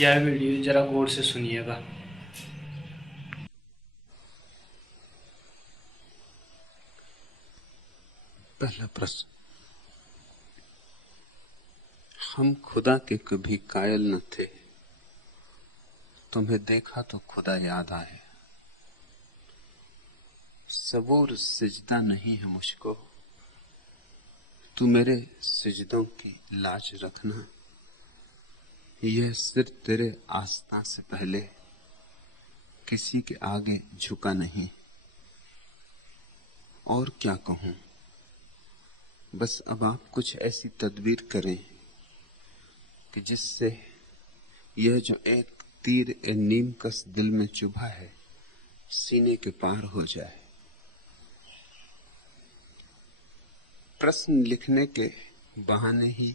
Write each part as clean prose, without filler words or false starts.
यह वीडियो जरा गौर से सुनिएगा। पहला प्रश्न, हम खुदा के कभी कायल न थे। तुम्हें देखा तो खुदा याद आए। सबूर सिजदा नहीं है मुझको, तू मेरे सिजदों की लाज रखना। यह सिर तेरे आस्था से पहले किसी के आगे झुका नहीं। और क्या कहूं, बस अब आप कुछ ऐसी तदबीर करें कि जिससे यह जो एक तीर ए नीम कस दिल में चुभा है सीने के पार हो जाए। प्रश्न लिखने के बहाने ही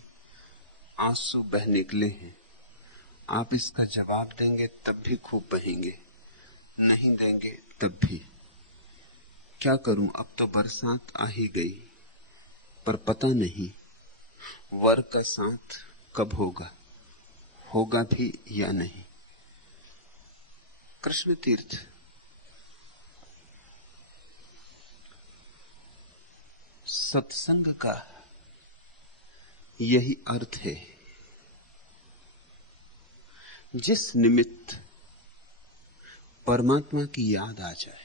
आंसू बह निकले हैं। आप इसका जवाब देंगे तब भी खूब बहेंगे, नहीं देंगे तब भी। क्या करूं, अब तो बरसात आ ही गई, पर पता नहीं वर का साथ कब होगा, होगा भी या नहीं। कृष्ण तीर्थ। सत्संग का यही अर्थ है, जिस निमित्त परमात्मा की याद आ जाए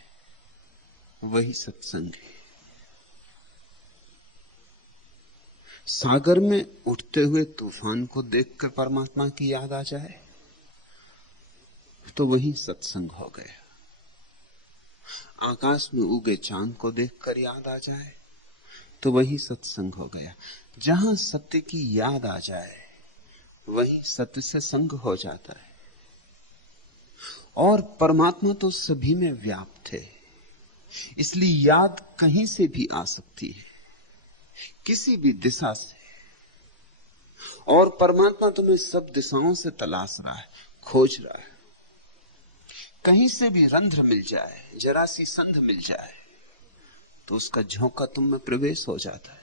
वही सत्संग है। सागर में उठते हुए तूफान को देखकर परमात्मा की याद आ जाए तो वही सत्संग हो गया। आकाश में उगे चांद को देखकर याद आ जाए तो वही सत्संग हो गया। जहां सत्य की याद आ जाए वही सत्य से संग हो जाता है। और परमात्मा तो सभी में व्याप्त है, इसलिए याद कहीं से भी आ सकती है, किसी भी दिशा से। और परमात्मा तुम्हें सब दिशाओं से तलाश रहा है, खोज रहा है। कहीं से भी रंध्र मिल जाए, जरा सी संध मिल जाए तो उसका झोंका तुम में प्रवेश हो जाता है।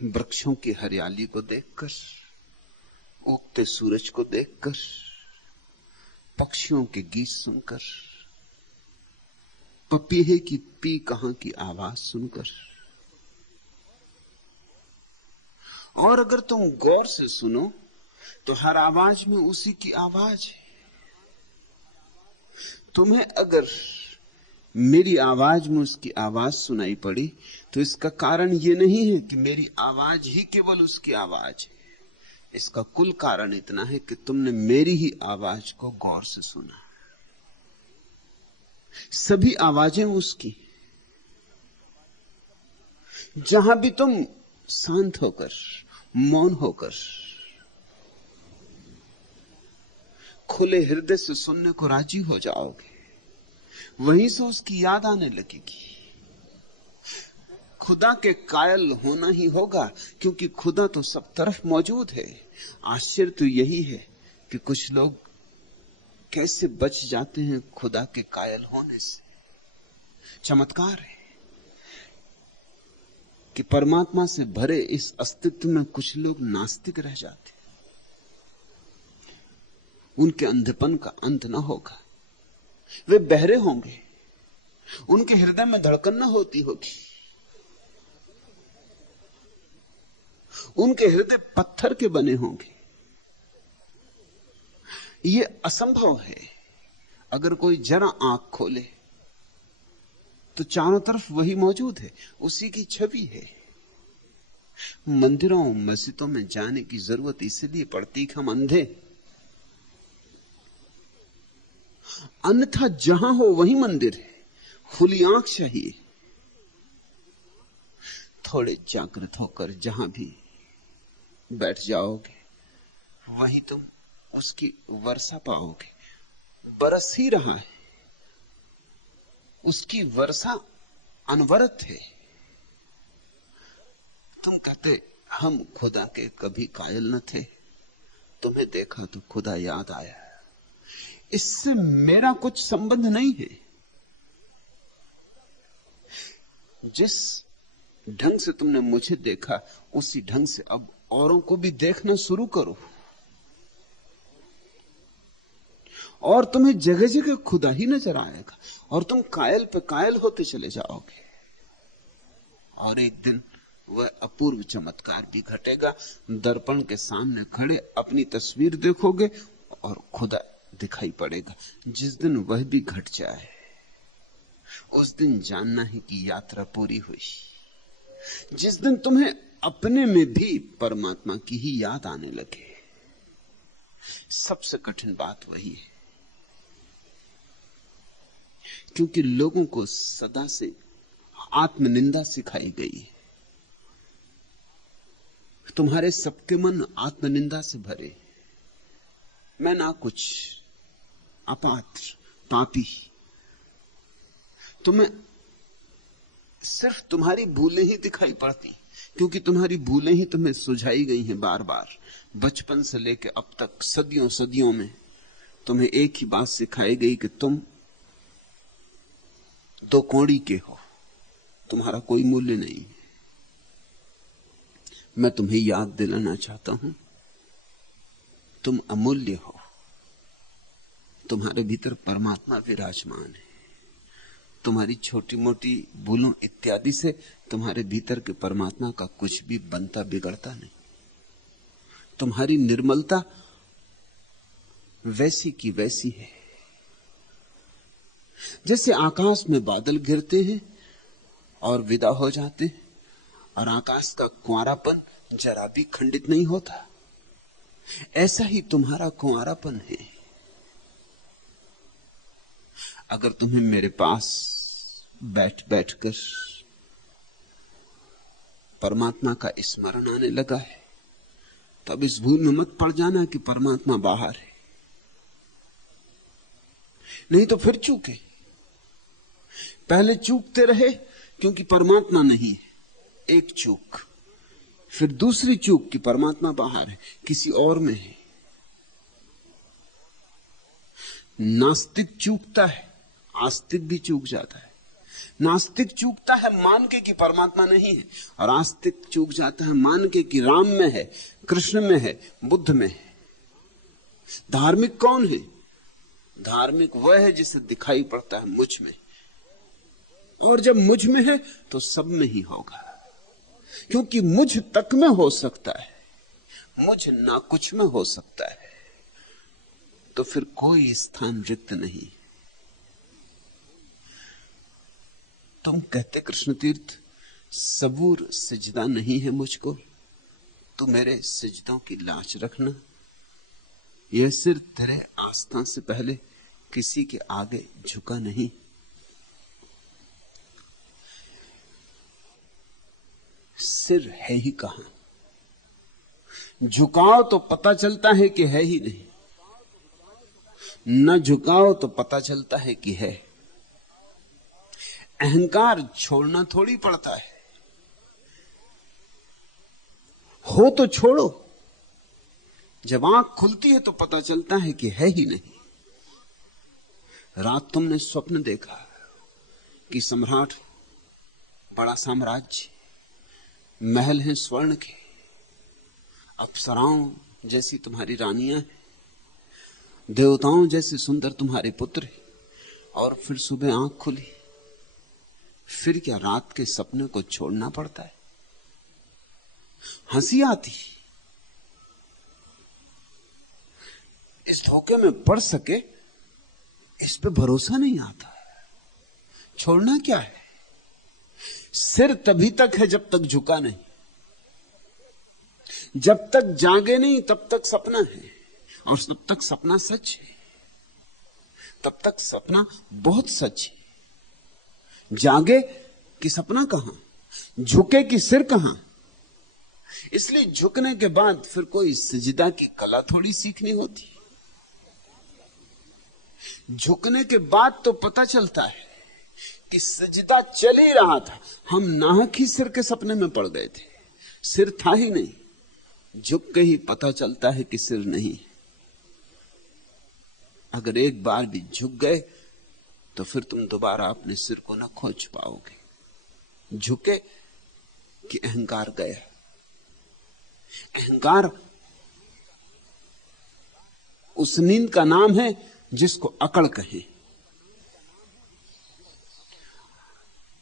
वृक्षों की हरियाली को देखकर, उगते सूरज को देखकर, पक्षियों के गीत सुनकर, पपीहे की पी कहां की आवाज सुनकर, और अगर तुम गौर से सुनो तो हर आवाज में उसी की आवाज है। तुम्हें अगर मेरी आवाज में उसकी आवाज सुनाई पड़ी तो इसका कारण यह नहीं है कि मेरी आवाज ही केवल उसकी आवाज है। इसका कुल कारण इतना है कि तुमने मेरी ही आवाज को गौर से सुना। सभी आवाजें उसकी। जहां भी तुम शांत होकर, मौन होकर, खुले हृदय से सुनने को राजी हो जाओगे, वहीं से उसकी याद आने लगेगी। खुदा के कायल होना ही होगा, क्योंकि खुदा तो सब तरफ मौजूद है। आश्चर्य तो यही है कि कुछ लोग कैसे बच जाते हैं खुदा के कायल होने से। चमत्कार है कि परमात्मा से भरे इस अस्तित्व में कुछ लोग नास्तिक रह जाते। उनके अंधेपन का अंत न होगा। वे बहरे होंगे, उनके हृदय में धड़कन न होती होगी, उनके हृदय पत्थर के बने होंगे। यह असंभव है। अगर कोई जरा आंख खोले तो चारों तरफ वही मौजूद है, उसी की छवि है। मंदिरों मस्जिदों में जाने की जरूरत इसलिए पड़ती कि हम अंधे, अन्यथा जहां हो वही मंदिर है। खुली आंख चाहिए। थोड़े जागृत होकर जहां भी बैठ जाओगे वहीं तुम उसकी वर्षा पाओगे। बरस ही रहा है, उसकी वर्षा अनवरत है। तुम कहते हम खुदा के कभी कायल न थे, तुम्हें देखा तो खुदा याद आया। इससे मेरा कुछ संबंध नहीं है। जिस ढंग से तुमने मुझे देखा, उसी ढंग से अब औरों को भी देखना शुरू करो, और तुम्हें जगह जगह खुदा ही नजर आएगा, और तुम कायल पे कायल होते चले जाओगे। और एक दिन वह अपूर्व चमत्कार भी घटेगा। दर्पण के सामने खड़े अपनी तस्वीर देखोगे और खुदा दिखाई पड़ेगा। जिस दिन वह भी घट जाए, उस दिन जानना है कि यात्रा पूरी हुई। जिस दिन तुम्हें अपने में भी परमात्मा की ही याद आने लगे, सबसे कठिन बात वही है, क्योंकि लोगों को सदा से आत्मनिंदा सिखाई गई है। तुम्हारे सबके मन आत्मनिंदा से भरे, मैं ना कुछ, अपात्र, पापी। तुम्हें सिर्फ तुम्हारी भूलें ही दिखाई पड़ती, क्योंकि तुम्हारी भूलें ही तुम्हें सुझाई गई हैं बार बार। बचपन से लेकर अब तक सदियों सदियों में तुम्हें एक ही बात सिखाई गई कि तुम दो कौड़ी के हो, तुम्हारा कोई मूल्य नहीं। मैं तुम्हें याद दिलाना चाहता हूं, तुम अमूल्य हो। तुम्हारे भीतर परमात्मा विराजमान है। तुम्हारी छोटी मोटी भूलों इत्यादि से तुम्हारे भीतर के परमात्मा का कुछ भी बनता बिगड़ता नहीं। तुम्हारी निर्मलता वैसी की वैसी है। जैसे आकाश में बादल गिरते हैं और विदा हो जाते हैं, और आकाश का कुंवारापन जरा भी खंडित नहीं होता, ऐसा ही तुम्हारा कुंवारापन है। अगर तुम्हें मेरे पास बैठ बैठकर परमात्मा का स्मरण आने लगा है, तब इस भूल में मत पड़ जाना कि परमात्मा बाहर है। नहीं तो फिर चूके। पहले चूकते रहे क्योंकि परमात्मा नहीं है, एक चूक, फिर दूसरी चूक कि परमात्मा बाहर है, किसी और में है। नास्तिक चूकता है, आस्तिक भी चूक जाता है। नास्तिक चूकता है मान के कि परमात्मा नहीं है, और आस्तिक चूक जाता है मान के कि राम में है, कृष्ण में है, बुद्ध में है। धार्मिक कौन है? धार्मिक वह है जिसे दिखाई पड़ता है मुझ में, और जब मुझ में है तो सब में ही होगा, क्योंकि मुझ तक में हो सकता है, मुझ ना कुछ में हो सकता है, तो फिर कोई स्थान रिक्त नहीं। तुम कहते कृष्ण तीर्थ सबूर सिजदा नहीं है मुझको, तू मेरे सिजदों की लाज रखना। यह सिर तेरे आस्था से पहले किसी के आगे झुका नहीं। सिर है ही कहां? झुकाओ तो पता चलता है कि है ही नहीं, न झुकाओ तो पता चलता है कि है। अहंकार छोड़ना थोड़ी पड़ता है, हो तो छोड़ो। जब आंख खुलती है तो पता चलता है कि है ही नहीं। रात तुमने स्वप्न देखा कि सम्राट, बड़ा साम्राज्य, महल हैं स्वर्ण के, अप्सराओं जैसी तुम्हारी रानियां हैं, देवताओं जैसे सुंदर तुम्हारे पुत्र हैं, और फिर सुबह आंख खुली। फिर क्या रात के सपने को छोड़ना पड़ता है? हंसी आती, इस धोखे में पड़ सके इस पे भरोसा नहीं आता। छोड़ना क्या है? सिर तभी तक है जब तक झुका नहीं। जब तक जागे नहीं तब तक सपना है, और तब तक सपना सच है। तब तक सपना बहुत सच है। जागे कि सपना कहां, झुके कि सिर कहां। इसलिए झुकने के बाद फिर कोई सजदा की कला थोड़ी सीखनी होती। झुकने के बाद तो पता चलता है कि सजदा चल ही रहा था, हम नाहक ही सिर के सपने में पड़ गए थे, सिर था ही नहीं। झुक के ही पता चलता है कि सिर नहीं। अगर एक बार भी झुक गए तो फिर तुम दोबारा अपने सिर को ना खोज पाओगे। झुके कि अहंकार गया। अहंकार उस नींद का नाम है जिसको अकड़ कहे।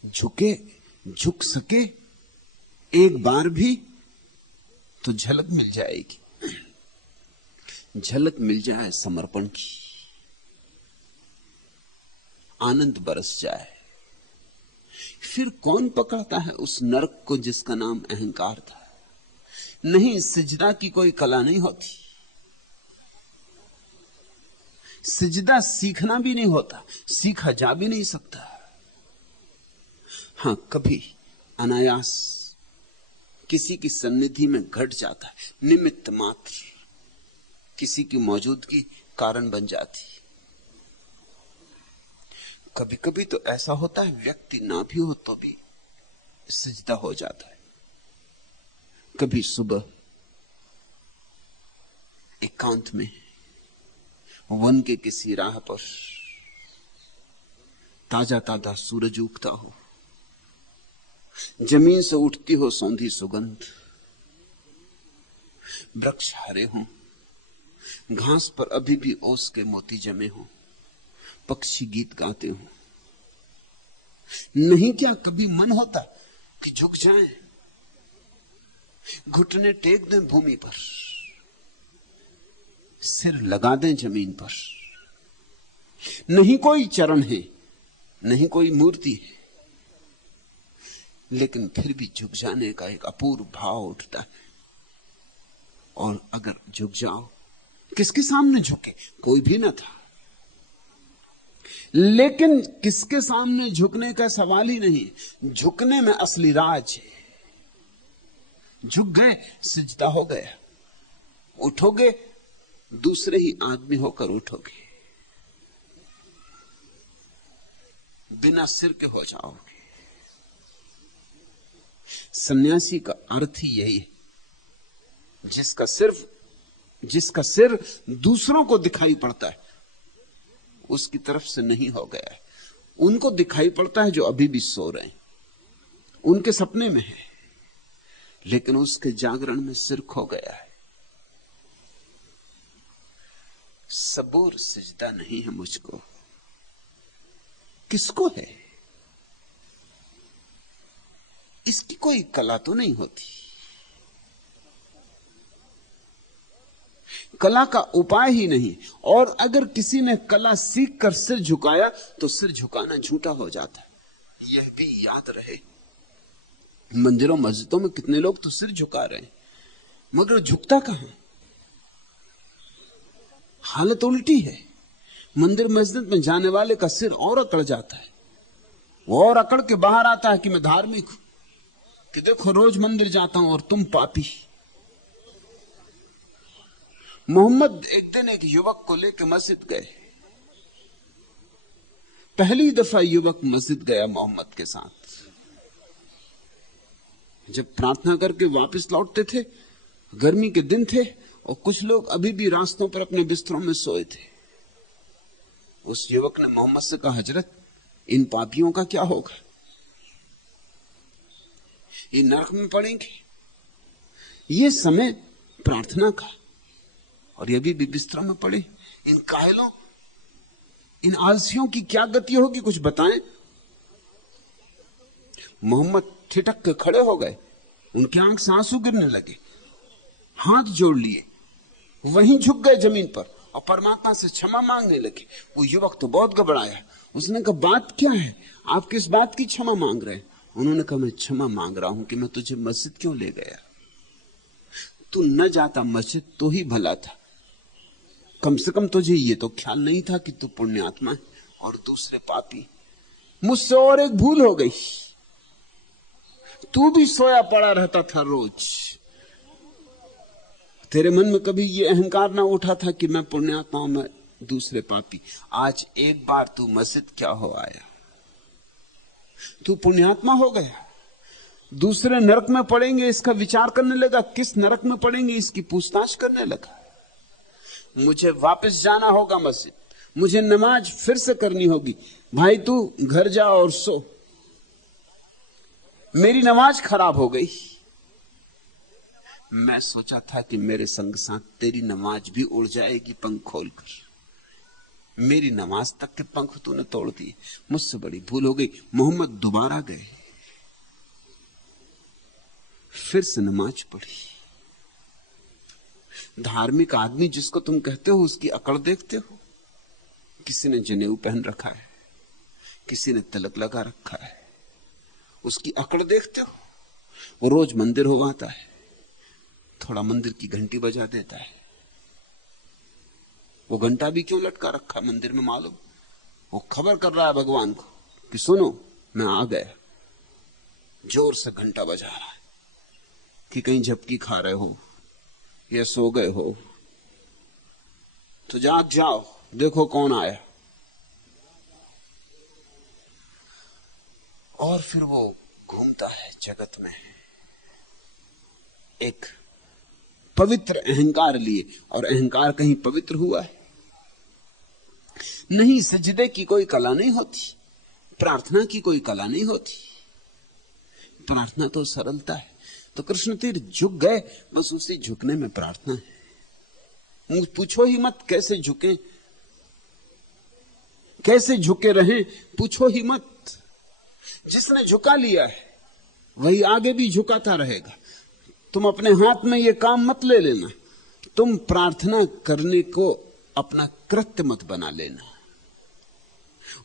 झुक सके एक बार भी तो झलक मिल जाएगी, झलक मिल जाए समर्पण की, आनंद बरस जाए। फिर कौन पकड़ता है उस नरक को जिसका नाम अहंकार था? नहीं, सिजदा की कोई कला नहीं होती, सिजदा सीखना भी नहीं होता, सीखा जा भी नहीं सकता। हां, कभी अनायास किसी की सन्निधि में घट जाता है, निमित्त मात्र किसी की मौजूदगी कारण बन जाती। कभी कभी तो ऐसा होता है व्यक्ति ना भी हो तो भी सिजदा हो जाता है। कभी सुबह एकांत में वन के किसी राह पर ताजा ताजा सूरज उगता हो, जमीन से उठती हो सौंधी सुगंध, वृक्ष हरे हों, घास पर अभी भी ओस के मोती जमे हों, पक्षी गीत गाते हों, नहीं क्या कभी मन होता कि झुक जाएं, घुटने टेक दें भूमि पर, सिर लगा दें जमीन पर। नहीं कोई चरण है, नहीं कोई मूर्ति है, लेकिन फिर भी झुक जाने का एक अपूर्व भाव उठता है। और अगर झुक जाओ, किसके सामने झुके? कोई भी न था, लेकिन किसके सामने झुकने का सवाल ही नहीं, झुकने में असली राज है। झुक गए, सिजदा हो गया। उठोगे, दूसरे ही आदमी होकर उठोगे, बिना सिर के हो जाओगे। सन्यासी का अर्थ ही यही है, जिसका सिर दूसरों को दिखाई पड़ता है, उसकी तरफ से नहीं हो गया है। उनको दिखाई पड़ता है जो अभी भी सो रहे हैं, उनके सपने में है, लेकिन उसके जागरण में सिर खो गया है। सबूर सिजदा नहीं है मुझको, किसको है? इसकी कोई कला तो नहीं होती, कला का उपाय ही नहीं। और अगर किसी ने कला सीख कर सिर झुकाया तो सिर झुकाना झूठा हो जाता है, यह भी याद रहे। मंदिरों मस्जिदों में कितने लोग तो सिर झुका रहे हैं, मगर झुकता कहां? हालत उल्टी है। मंदिर मस्जिद में जाने वाले का सिर और अकड़ जाता है, वो और अकड़ के बाहर आता है कि मैं धार्मिक हूं, कि देखो रोज मंदिर जाता हूं और तुम पापी। मोहम्मद एक दिन एक युवक को लेकर मस्जिद गए। पहली दफा युवक मस्जिद गया मोहम्मद के साथ। जब प्रार्थना करके वापस लौटते थे, गर्मी के दिन थे और कुछ लोग अभी भी रास्तों पर अपने बिस्तरों में सोए थे। उस युवक ने मोहम्मद से कहा, हजरत, इन पापियों का क्या होगा? ये नरक में पड़ेंगे। ये समय प्रार्थना का और ये भी बिस्तरों में पड़े। इन कायलों, इन आलसियों की क्या गति होगी, कुछ बताएं। मोहम्मद ठिठक के खड़े हो गए, उनकी आंख से आंसू गिरने लगे, हाथ जोड़ लिए, वहीं झुक गए जमीन पर और परमात्मा से क्षमा मांगने लगे। वो युवक तो बहुत घबराया, उसने कहा, बात क्या है, आप किस बात की क्षमा मांग रहे हैं? उन्होंने कहा, मैं क्षमा मांग रहा हूं कि मैं तुझे मस्जिद क्यों ले गया। तू न जाता मस्जिद तो ही भला था, कम से कम तुझे ये तो ख्याल नहीं था कि तू पुण्यात्मा है और दूसरे पापी। मुझसे और एक भूल हो गई, तू भी सोया पड़ा रहता था रोज। तेरे मन में कभी ये अहंकार ना उठा था कि मैं पुण्यात्मा हूं, मैं दूसरे पापी। आज एक बार तू मस्जिद क्या हो आया, तू पुण्यात्मा हो गया। दूसरे नरक में पड़ेंगे इसका विचार करने लगा, किस नरक में पड़ेंगे इसकी पूछताछ करने लगा। मुझे वापस जाना होगा मस्जिद, मुझे नमाज फिर से करनी होगी। भाई तू घर जा और सो। मेरी नमाज खराब हो गई। मैं सोचा था कि मेरे संग साथ तेरी नमाज भी उड़ जाएगी पंख खोलकर। मेरी नमाज तक के पंख तूने तोड़ दिए। मुझसे बड़ी भूल हो गई। मोहम्मद दोबारा गए, फिर से नमाज पढ़ी। धार्मिक आदमी जिसको तुम कहते हो उसकी अकड़ देखते हो। किसी ने जनेऊ पहन रखा है, किसी ने तिलक लगा रखा है, उसकी अकड़ देखते हो। वो रोज मंदिर हो आता है, थोड़ा मंदिर की घंटी बजा देता है। वो घंटा भी क्यों लटका रखा मंदिर में मालूम? वो खबर कर रहा है भगवान को कि सुनो मैं आ गया। जोर से घंटा बजा रहा है कि कहीं झपकी खा रहे हो या सो गए हो तो जाग जाओ, देखो कौन आया। और फिर वो घूमता है जगत में एक पवित्र अहंकार लिए, और अहंकार कहीं पवित्र हुआ है? नहीं। सजदे की कोई कला नहीं होती, प्रार्थना की कोई कला नहीं होती। प्रार्थना तो सरलता है। तो कृष्ण तीर झुक गए, बस उसी झुकने में प्रार्थना है। पूछो ही मत कैसे झुके, कैसे झुके रहे, पूछो ही मत। जिसने झुका लिया है वही आगे भी झुकाता रहेगा। तुम अपने हाथ में ये काम मत ले लेना। तुम प्रार्थना करने को अपना कृत्य मत बना लेना।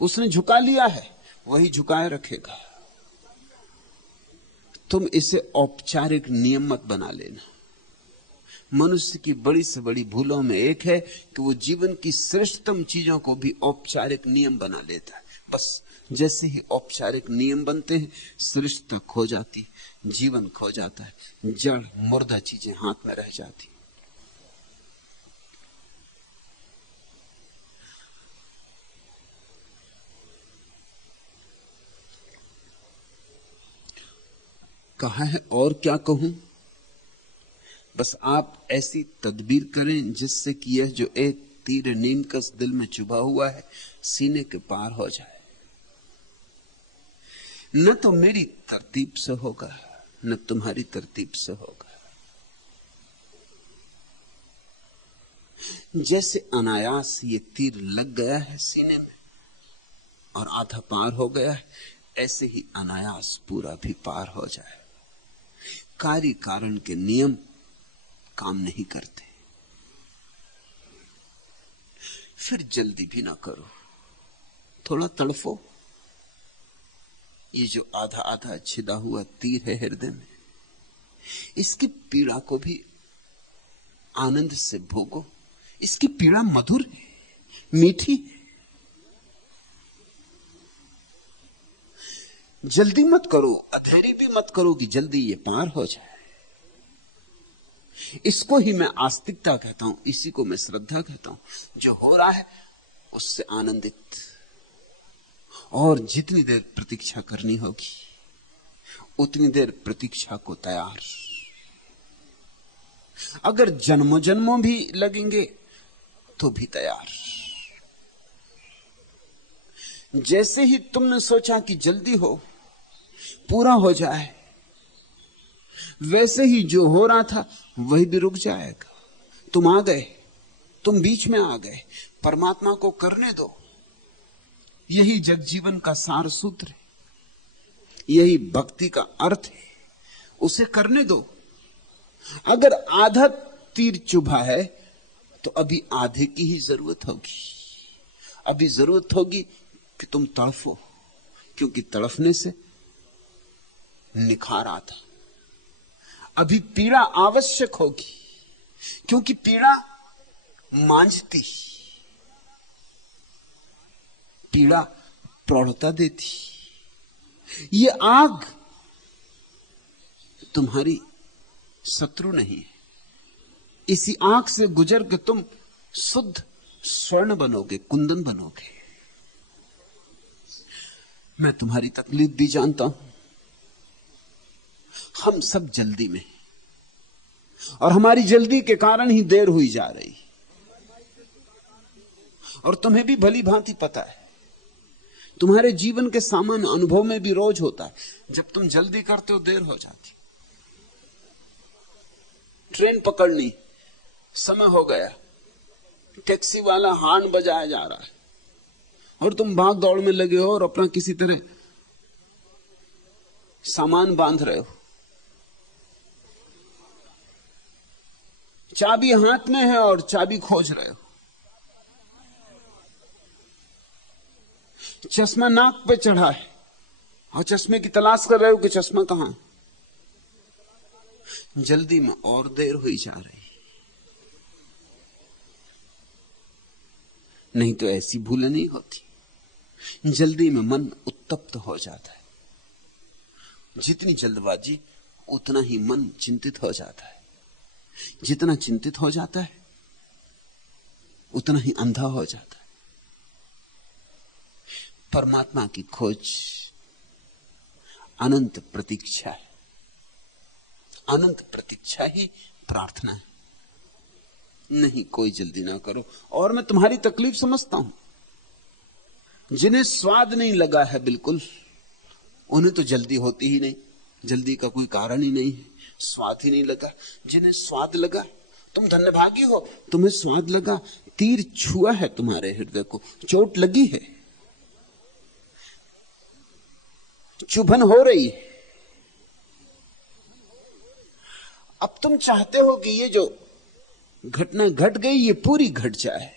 उसने झुका लिया है, वही झुकाए रखेगा। तुम इसे औपचारिक नियम मत बना लेना। मनुष्य की बड़ी से बड़ी भूलों में एक है कि वो जीवन की श्रेष्ठतम चीजों को भी औपचारिक नियम बना लेता है। बस जैसे ही औपचारिक नियम बनते हैं, श्रेष्ठता खो जाती, जीवन खो जाता है, जड़ मुर्दा चीजें हाथ में रह जाती। कहा है और क्या कहूं? बस आप ऐसी तदबीर करें जिससे कि यह जो एक तीर नीमकस दिल में चुभा हुआ है सीने के पार हो जाए। न तो मेरी तरतीब से होगा, न तुम्हारी तरतीब से होगा। जैसे अनायास ये तीर लग गया है सीने में और आधा पार हो गया है, ऐसे ही अनायास पूरा भी पार हो जाए। कार्य कारण के नियम काम नहीं करते। फिर जल्दी भी ना करो, थोड़ा तड़फो। ये जो आधा आधा छिदा हुआ तीर है हृदय में, इसकी पीड़ा को भी आनंद से भोगो। इसकी पीड़ा मधुर है, मीठी है। जल्दी मत करो, अधैर्य भी मत करो कि जल्दी ये पार हो जाए। इसको ही मैं आस्तिकता कहता हूं, इसी को मैं श्रद्धा कहता हूं। जो हो रहा है उससे आनंदित। और जितनी देर प्रतीक्षा करनी होगी उतनी देर प्रतीक्षा को तैयार। अगर जन्मों जन्मों भी लगेंगे तो भी तैयार। जैसे ही तुमने सोचा कि जल्दी हो, पूरा हो जाए, वैसे ही जो हो रहा था वही भी रुक जाएगा। तुम आ गए, तुम बीच में आ गए। परमात्मा को करने दो। यही जगजीवन का सार सूत्र है, यही भक्ति का अर्थ है। उसे करने दो। अगर आधा तीर चुभा है तो अभी आधे की ही जरूरत होगी। अभी जरूरत होगी कि तुम तड़फो, क्योंकि तड़फने से निखार आता। अभी पीड़ा आवश्यक होगी, क्योंकि पीड़ा मांझती, पीड़ा प्रौढ़ता देती। ये आग तुम्हारी शत्रु नहीं है। इसी आग से गुजर के तुम शुद्ध स्वर्ण बनोगे, कुंदन बनोगे। मैं तुम्हारी तकलीफ भी जानता हूं। हम सब जल्दी में, और हमारी जल्दी के कारण ही देर हुई जा रही। और तुम्हें भी भली भांति पता है, तुम्हारे जीवन के सामान्य अनुभव में भी रोज होता है। जब तुम जल्दी करते हो देर हो जाती, ट्रेन पकड़नी, समय हो गया, टैक्सी वाला हॉर्न बजाया जा रहा है और तुम भाग दौड़ में लगे हो और अपना किसी तरह सामान बांध रहे हो, चाबी हाथ में है और चाबी खोज रहे हो, चश्मा नाक पे चढ़ा है और चश्मे की तलाश कर रहे हो कि चश्मा कहां है। जल्दी में और देर हुई जा रही। नहीं तो ऐसी भूल नहीं होती। जल्दी में मन उत्तप्त हो जाता है। जितनी जल्दबाजी उतना ही मन चिंतित हो जाता है। जितना चिंतित हो जाता है उतना ही अंधा हो जाता है। परमात्मा की खोज अनंत प्रतीक्षा है। अनंत प्रतीक्षा ही प्रार्थना है। नहीं, कोई जल्दी ना करो। और मैं तुम्हारी तकलीफ समझता हूं। जिन्हें स्वाद नहीं लगा है बिल्कुल, उन्हें तो जल्दी होती ही नहीं। जल्दी का कोई कारण ही नहीं है, स्वाद ही नहीं लगा। जिन्हें स्वाद लगा, तुम धन्यभागी हो, तुम्हें स्वाद लगा। तीर छुआ है तुम्हारे हृदय को, चोट लगी है, चुभन हो रही है। अब तुम चाहते हो कि ये जो घटना घट गई ये पूरी घट जाए,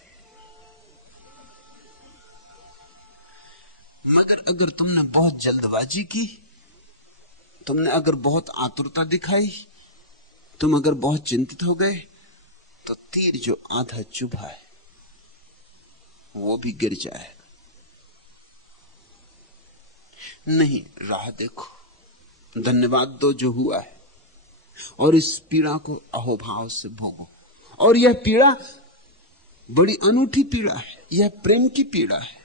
मगर अगर तुमने बहुत जल्दबाजी की, तुमने अगर बहुत आतुरता दिखाई, तुम अगर बहुत चिंतित हो गए, तो तीर जो आधा चुभा है वो भी गिर जाएगा। नहीं, राह देखो, धन्यवाद दो जो हुआ है, और इस पीड़ा को अहोभाव से भोगो। और यह पीड़ा बड़ी अनूठी पीड़ा है, यह प्रेम की पीड़ा है।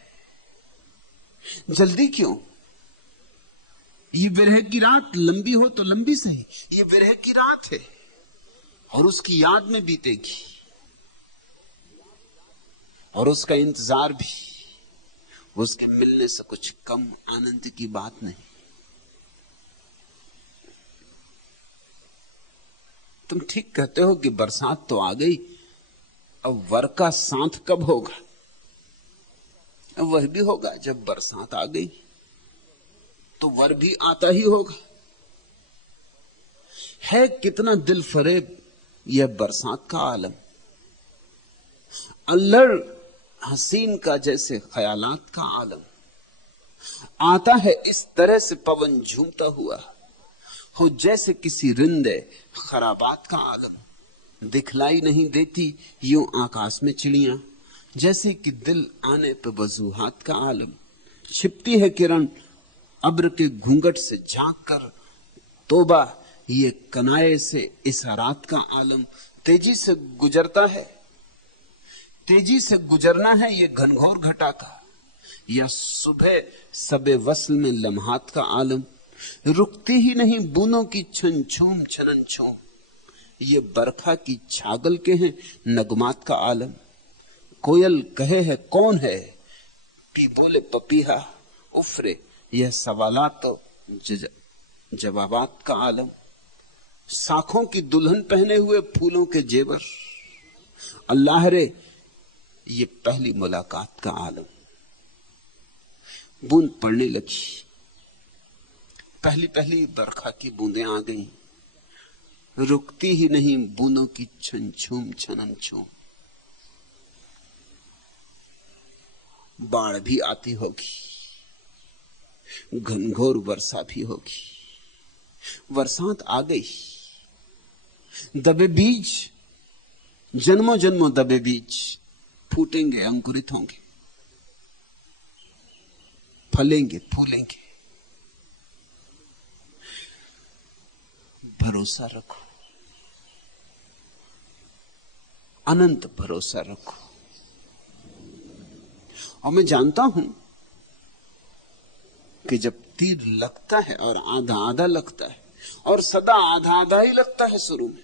जल्दी क्यों? ये विरह की रात लंबी हो तो लंबी सही, ये विरह की रात है और उसकी याद में बीतेगी, और उसका इंतजार भी उसके मिलने से कुछ कम आनंद की बात नहीं। तुम ठीक कहते हो कि बरसात तो आ गई, अब वर का साथ कब होगा? वह भी होगा जब बरसात आ गई तो वर भी आता ही होगा। है कितना दिल फरेब यह बरसात का आलम, अल्लड़ हसीन का जैसे ख्यालात का आलम। आता है इस तरह से पवन झूमता हुआ हो, जैसे किसी रिंदे खराबात का आलम। दिखलाई नहीं देती यूं आकाश में चिड़ियां, जैसे कि दिल आने पे वजूहात का आलम। छिपती है किरण अब्र के घूंघट से झांक कर, तोबा ये कनाए से इशारात का आलम। तेजी से गुजरता है, तेजी से गुजरना है ये घनघोर घटा का, या सुबह सबे वस्ल में लम्हात का आलम। रुकती ही नहीं बूंदों की छन छूम छनन छूम, ये बरखा की छागल के हैं नगमात का आलम। कोयल कहे है कौन है, पी बोले पपीहा, उफरे यह सवालात तो जवाबात का आलम। साखों की दुल्हन पहने हुए फूलों के जेवर, अल्लाह रे ये पहली मुलाकात का आलम। बूंद पड़ने लगी, पहली पहली बरखा की बूंदें आ गईं, रुकती ही नहीं बूंदों की छन छूम छनन छूम। बाढ़ भी आती होगी, घनघोर वर्षा भी होगी। बरसात आ गई, दबे बीज, जन्मों जन्मों दबे बीज फूटेंगे, अंकुरित होंगे, फलेंगे, फूलेंगे। भरोसा रखो, अनंत भरोसा रखो। और मैं जानता हूं कि जब तीर लगता है और आधा आधा लगता है, और सदा आधा आधा ही लगता है शुरू में,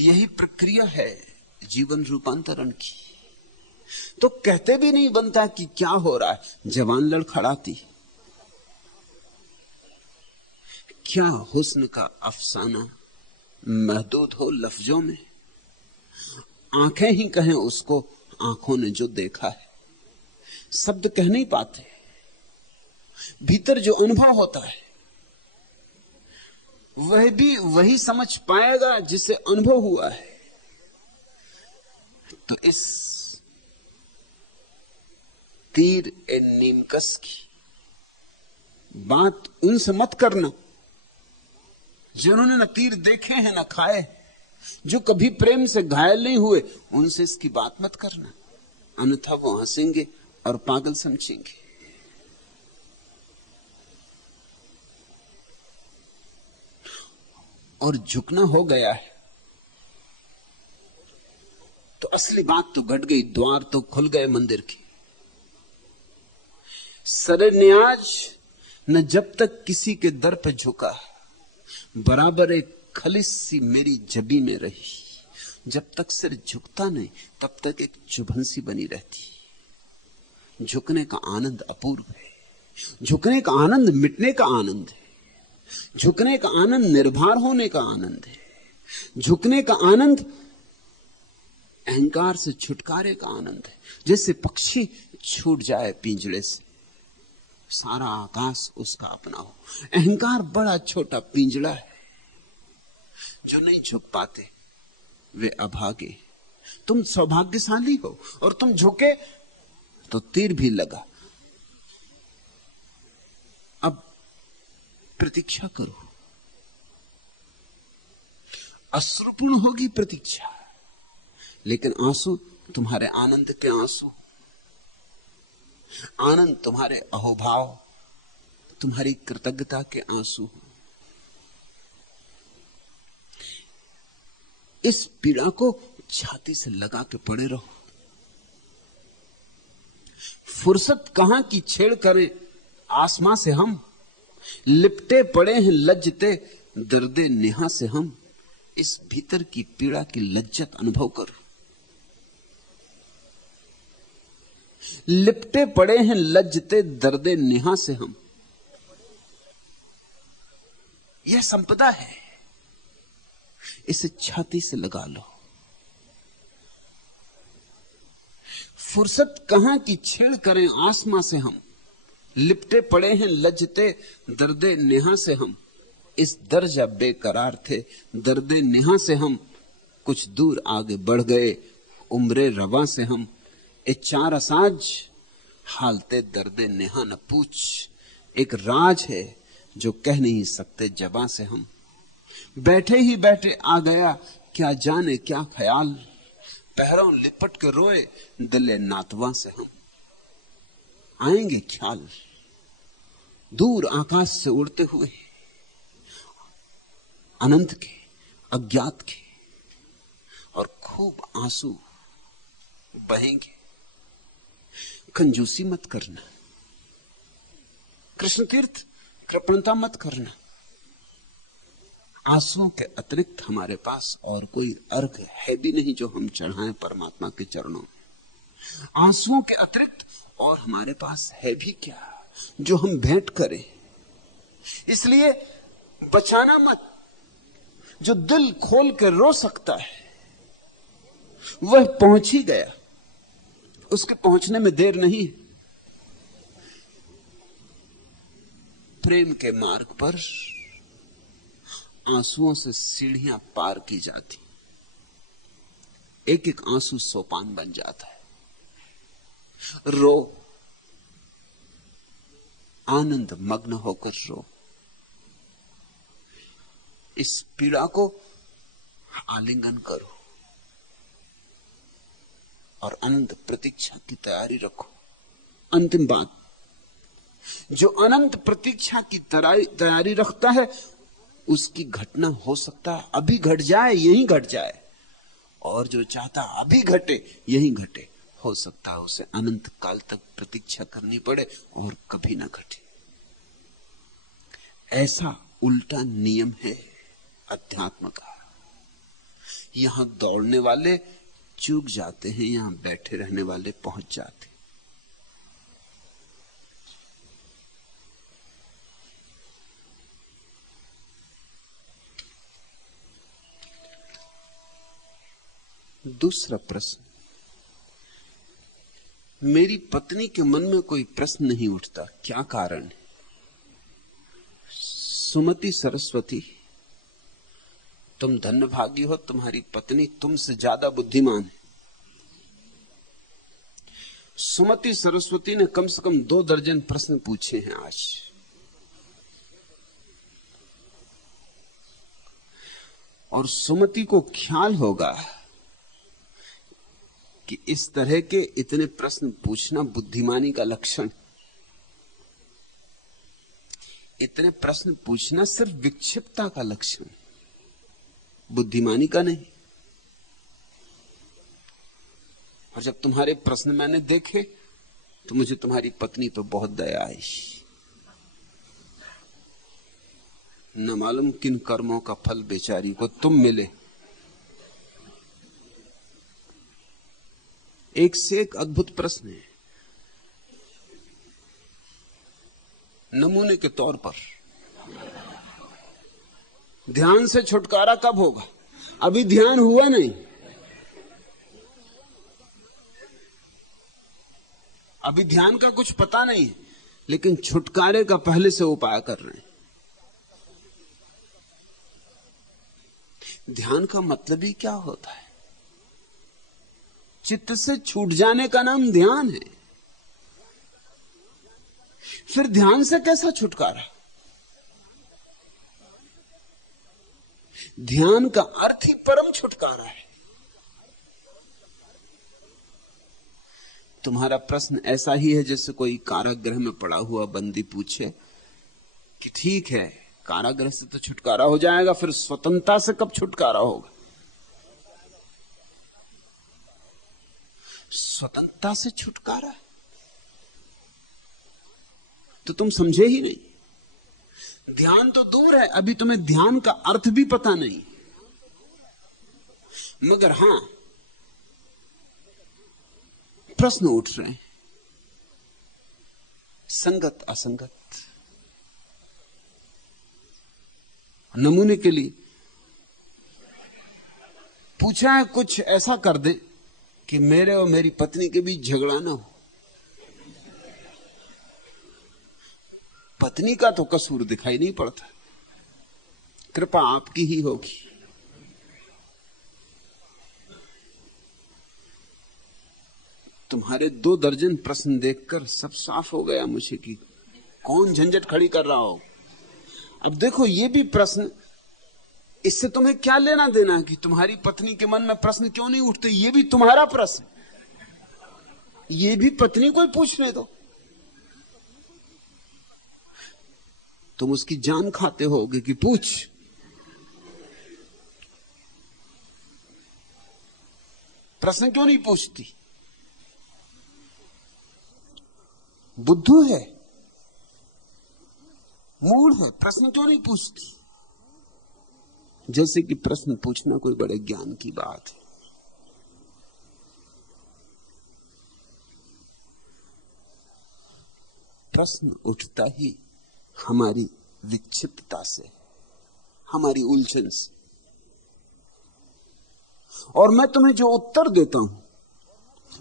यही प्रक्रिया है जीवन रूपांतरण की। तो कहते भी नहीं बनता कि क्या हो रहा है। जवान लड़खड़ाती, क्या हुस्न का अफसाना महदूद हो लफ्जों में। आंखें ही कहें उसको, आंखों ने जो देखा है। शब्द कह नहीं पाते, भीतर जो अनुभव होता है वह भी वही समझ पाएगा जिसे अनुभव हुआ है। तो इस तीर ए नीमकस की बात उनसे मत करना जिन्होंने न तीर देखे हैं न खाए। जो कभी प्रेम से घायल नहीं हुए, उनसे इसकी बात मत करना, अन्यथा वो हंसेंगे और पागल समझेंगे। और झुकना हो गया है तो असली बात तो घट गई, द्वार तो खुल गए मंदिर के। सरे न्याज न जब तक किसी के दर पे झुका, बराबर एक खलिश सी मेरी जबी में रही। जब तक सिर झुकता नहीं तब तक एक चुभन सी बनी रहती। झुकने का आनंद अपूर्व है। झुकने का आनंद मिटने का आनंद है। झुकने का आनंद निर्भर होने का आनंद है। झुकने का आनंद अहंकार से छुटकारे का आनंद है। जैसे पक्षी छूट जाए पिंजड़े से, सारा आकाश उसका अपना हो। अहंकार बड़ा छोटा पिंजड़ा है, जो नहीं झुक पाते वे अभागे। तुम सौभाग्यशाली हो और तुम झुके तो तीर भी लगा। अब प्रतीक्षा करो, अश्रुपूर्ण होगी प्रतीक्षा, लेकिन आंसू तुम्हारे आनंद के आंसू, आनंद तुम्हारे अहोभाव, तुम्हारी कृतज्ञता के आंसू। इस पीड़ा को छाती से लगा के पड़े रहो। फुर्सत कहां की छेड़ करें आसमां से हम, लिपटे पड़े हैं लज्जते दर्दे नेहा से हम। इस भीतर की पीड़ा की लज्जत अनुभव करो। लिपटे पड़े हैं लज्जते दर्दे नेहा से हम, यह संपदा है, इसे छाती से लगा लो। फुर्सत कहां की छेड़ करें आसमां से हम, लिपटे पड़े हैं लज्जते दर्दे नेहा से हम। इस दर्जा बेकरार थे दर्दे नेहा से हम, कुछ दूर आगे बढ़ गए उम्रे रवा से हम। ए चार असाज हालते दर्दे नेहा न पूछ, एक राज है जो कह नहीं सकते जबां से हम। बैठे ही बैठे आ गया क्या जाने क्या ख्याल, पैरों लिपट के रोए दिले नातवा से हम। आएंगे ख्याल दूर आकाश से उड़ते हुए, अनंत के, अज्ञात के, और खूब आंसू बहेंगे। कंजूसी मत करना, कृष्ण तीर्थ कृपणता मत करना। आंसुओं के अतिरिक्त हमारे पास और कोई अर्घ है भी नहीं जो हम चढ़ाएं परमात्मा के चरणों में। आंसुओं के अतिरिक्त और हमारे पास है भी क्या जो हम भेंट करें। इसलिए बचाना मत। जो दिल खोल के रो सकता है वह पहुंच ही गया, उसके पहुंचने में देर नहीं। प्रेम के मार्ग पर आंसुओं से सीढ़ियां पार की जाती, एक एक आंसू सोपान बन जाता है। रो, आनंद मग्न होकर रो। इस पीड़ा को आलिंगन करो और अनंत प्रतीक्षा की तैयारी रखो। अंतिम बात, जो अनंत प्रतीक्षा की तैयारी रखता है उसकी घटना हो सकता है अभी घट जाए, यहीं घट जाए, और जो चाहता अभी घटे यहीं घटे, हो सकता है उसे अनंत काल तक प्रतीक्षा करनी पड़े और कभी ना घटे। ऐसा उल्टा नियम है अध्यात्म का। यहां दौड़ने वाले चूक जाते हैं, यहां बैठे रहने वाले पहुंच जाते। दूसरा प्रश्न, मेरी पत्नी के मन में कोई प्रश्न नहीं उठता, क्या कारण है? सुमति सरस्वती, तुम धन्यभागी हो, तुम्हारी पत्नी तुमसे ज्यादा बुद्धिमान है। सुमति सरस्वती ने कम से कम 2 दर्जन प्रश्न पूछे हैं आज। और सुमति को ख्याल होगा कि इस तरह के इतने प्रश्न पूछना बुद्धिमानी का लक्षण। इतने प्रश्न पूछना सिर्फ विक्षिप्तता का लक्षण, बुद्धिमानी का नहीं। और जब तुम्हारे प्रश्न मैंने देखे तो मुझे तुम्हारी पत्नी पर बहुत दया आई। न मालूम किन कर्मों का फल बेचारी को तुम मिले। एक से एक अद्भुत प्रश्न है। नमूने के तौर पर, ध्यान से छुटकारा कब होगा? अभी ध्यान हुआ नहीं, अभी ध्यान का कुछ पता नहीं, लेकिन छुटकारे का पहले से उपाय कर रहे हैं। ध्यान का मतलब ही क्या होता है? चित्त से छूट जाने का नाम ध्यान है। फिर ध्यान से कैसा छुटकारा? ध्यान का अर्थ ही परम छुटकारा है। तुम्हारा प्रश्न ऐसा ही है जैसे कोई कारागृह में पड़ा हुआ बंदी पूछे कि ठीक है, कारागृह से तो छुटकारा हो जाएगा, फिर स्वतंत्रता से कब छुटकारा होगा? स्वतंत्रता से छुटकारा तो तुम समझे ही नहीं। ध्यान तो दूर है, अभी तुम्हें ध्यान का अर्थ भी पता नहीं। मगर हां, प्रश्न उठ रहे हैं, संगत असंगत। नमूने के लिए पूछा है, कुछ ऐसा कर दे कि मेरे और मेरी पत्नी के बीच झगड़ा ना हो। पत्नी का तो कसूर दिखाई नहीं पड़ता, कृपा आपकी ही होगी। तुम्हारे 2 दर्जन प्रश्न देखकर सब साफ हो गया मुझे कि कौन झंझट खड़ी कर रहा हो। अब देखो, ये भी प्रश्न, इससे तुम्हें क्या लेना देना कि तुम्हारी पत्नी के मन में प्रश्न क्यों नहीं उठते? ये भी तुम्हारा प्रश्न, ये भी पत्नी को ही पूछने दो। तुम उसकी जान खाते होगे कि पूछ। प्रश्न क्यों नहीं पूछती? बुद्धू है, मूड है, प्रश्न क्यों नहीं पूछती? जैसे कि प्रश्न पूछना कोई बड़े ज्ञान की बात है। प्रश्न उठता ही हमारी विक्षिप्तता से, हमारी उलझन से। और मैं तुम्हें जो उत्तर देता हूं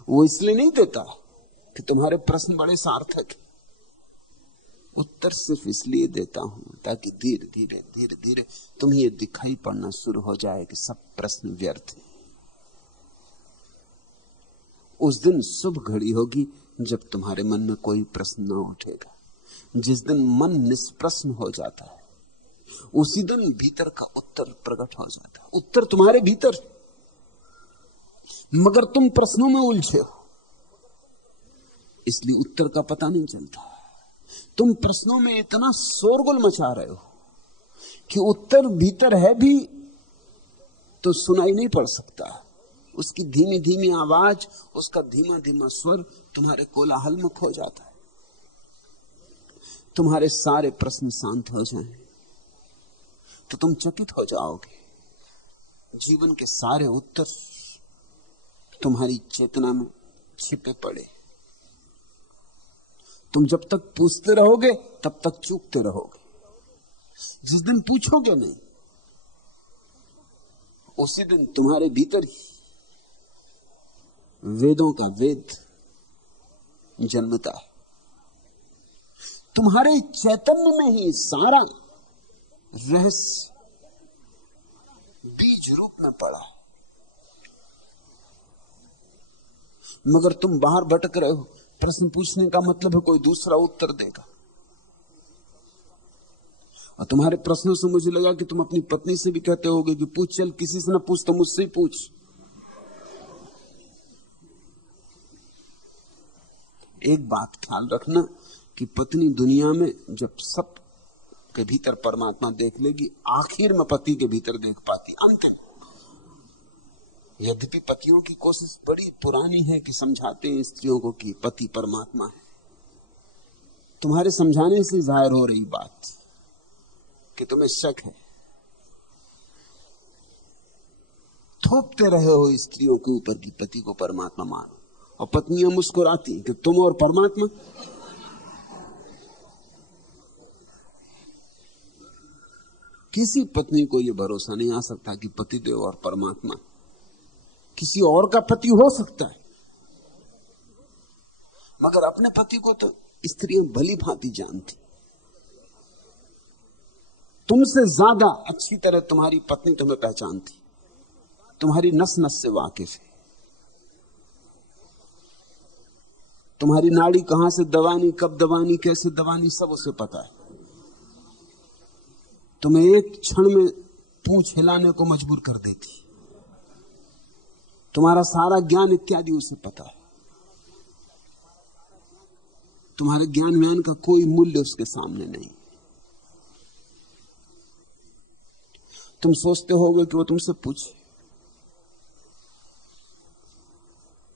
वो इसलिए नहीं देता कि तुम्हारे प्रश्न बड़े सार्थक हैं। उत्तर सिर्फ इसलिए देता हूं ताकि धीरे धीरे धीरे धीरे तुम्हें ये दिखाई पड़ना शुरू हो जाए कि सब प्रश्न व्यर्थ हैं। उस दिन शुभ घड़ी होगी जब तुम्हारे मन में कोई प्रश्न न उठेगा। जिस दिन मन निष्प्रश्न हो जाता है, उसी दिन भीतर का उत्तर प्रकट हो जाता है। उत्तर तुम्हारे भीतर, मगर तुम प्रश्नों में उलझे हो, इसलिए उत्तर का पता नहीं चलता। तुम प्रश्नों में इतना शोरगुल मचा रहे हो कि उत्तर भीतर है भी तो सुनाई नहीं पड़ सकता। उसकी धीमी धीमी आवाज, उसका धीमा धीमा स्वर तुम्हारे कोलाहल में खो जाता है। तुम्हारे सारे प्रश्न शांत हो जाएं तो तुम चकित हो जाओगे। जीवन के सारे उत्तर तुम्हारी चेतना में छिपे पड़े। तुम जब तक पूछते रहोगे तब तक चूकते रहोगे। जिस दिन पूछोगे नहीं, उसी दिन तुम्हारे भीतर ही वेदों का वेद जन्मता है। तुम्हारे चैतन्य में ही सारा रहस्य बीज रूप में पड़ा है। मगर तुम बाहर भटक रहे हो। प्रश्न पूछने का मतलब है कोई दूसरा उत्तर देगा। और तुम्हारे प्रश्नों से मुझे लगा कि तुम अपनी पत्नी से भी कहते होगे कि पूछ, चल किसी से ना पूछ तो मुझसे ही पूछ। एक बात ख्याल रखना कि पत्नी दुनिया में जब सब के भीतर परमात्मा देख लेगी, आखिर में पति के भीतर देख पाती, अंतिम। यद्यपि पतियों की कोशिश बड़ी पुरानी है कि समझाते हैं स्त्रियों को कि पति परमात्मा है। तुम्हारे समझाने से जाहिर हो रही बात कि तुम्हें शक है। थोपते रहे हो स्त्रियों के ऊपर कि पति को परमात्मा मानो, और पत्नियां मुस्कुराती कि तुम और परमात्मा। किसी पत्नी को यह भरोसा नहीं आ सकता कि पतिदेव और परमात्मा, किसी और का पति हो सकता है, मगर अपने पति को तो स्त्रियां भली भांति जानती। तुमसे ज्यादा अच्छी तरह तुम्हारी पत्नी तुम्हें पहचानती, तुम्हारी नस नस से वाकिफ है। तुम्हारी नाड़ी कहां से दबानी, कब दबानी, कैसे दबानी, सब उसे पता है। तुम्हें एक क्षण में पूंछ हिलाने को मजबूर कर देती। तुम्हारा सारा ज्ञान इत्यादि उसे पता है। तुम्हारे ज्ञान व्यान का कोई मूल्य उसके सामने नहीं। तुम सोचते होगे कि वो तुमसे पूछे।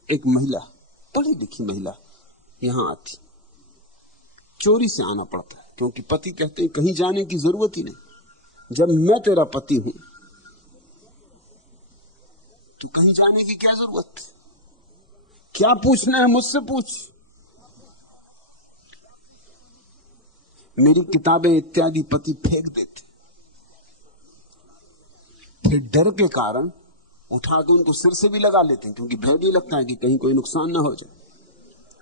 एक महिला, पढ़ी लिखी महिला यहां आती, चोरी से आना पड़ता है क्योंकि पति कहते हैं कहीं जाने की जरूरत ही नहीं। जब मैं तेरा पति हूं तो कहीं जाने की क्या जरूरत? क्या पूछना है मुझसे पूछ। मेरी किताबें इत्यादि पति फेंक देते, फिर डर के कारण उठा के उनको सिर से भी लगा लेते हैं क्योंकि भय भी लगता है कि कहीं कोई नुकसान ना हो जाए।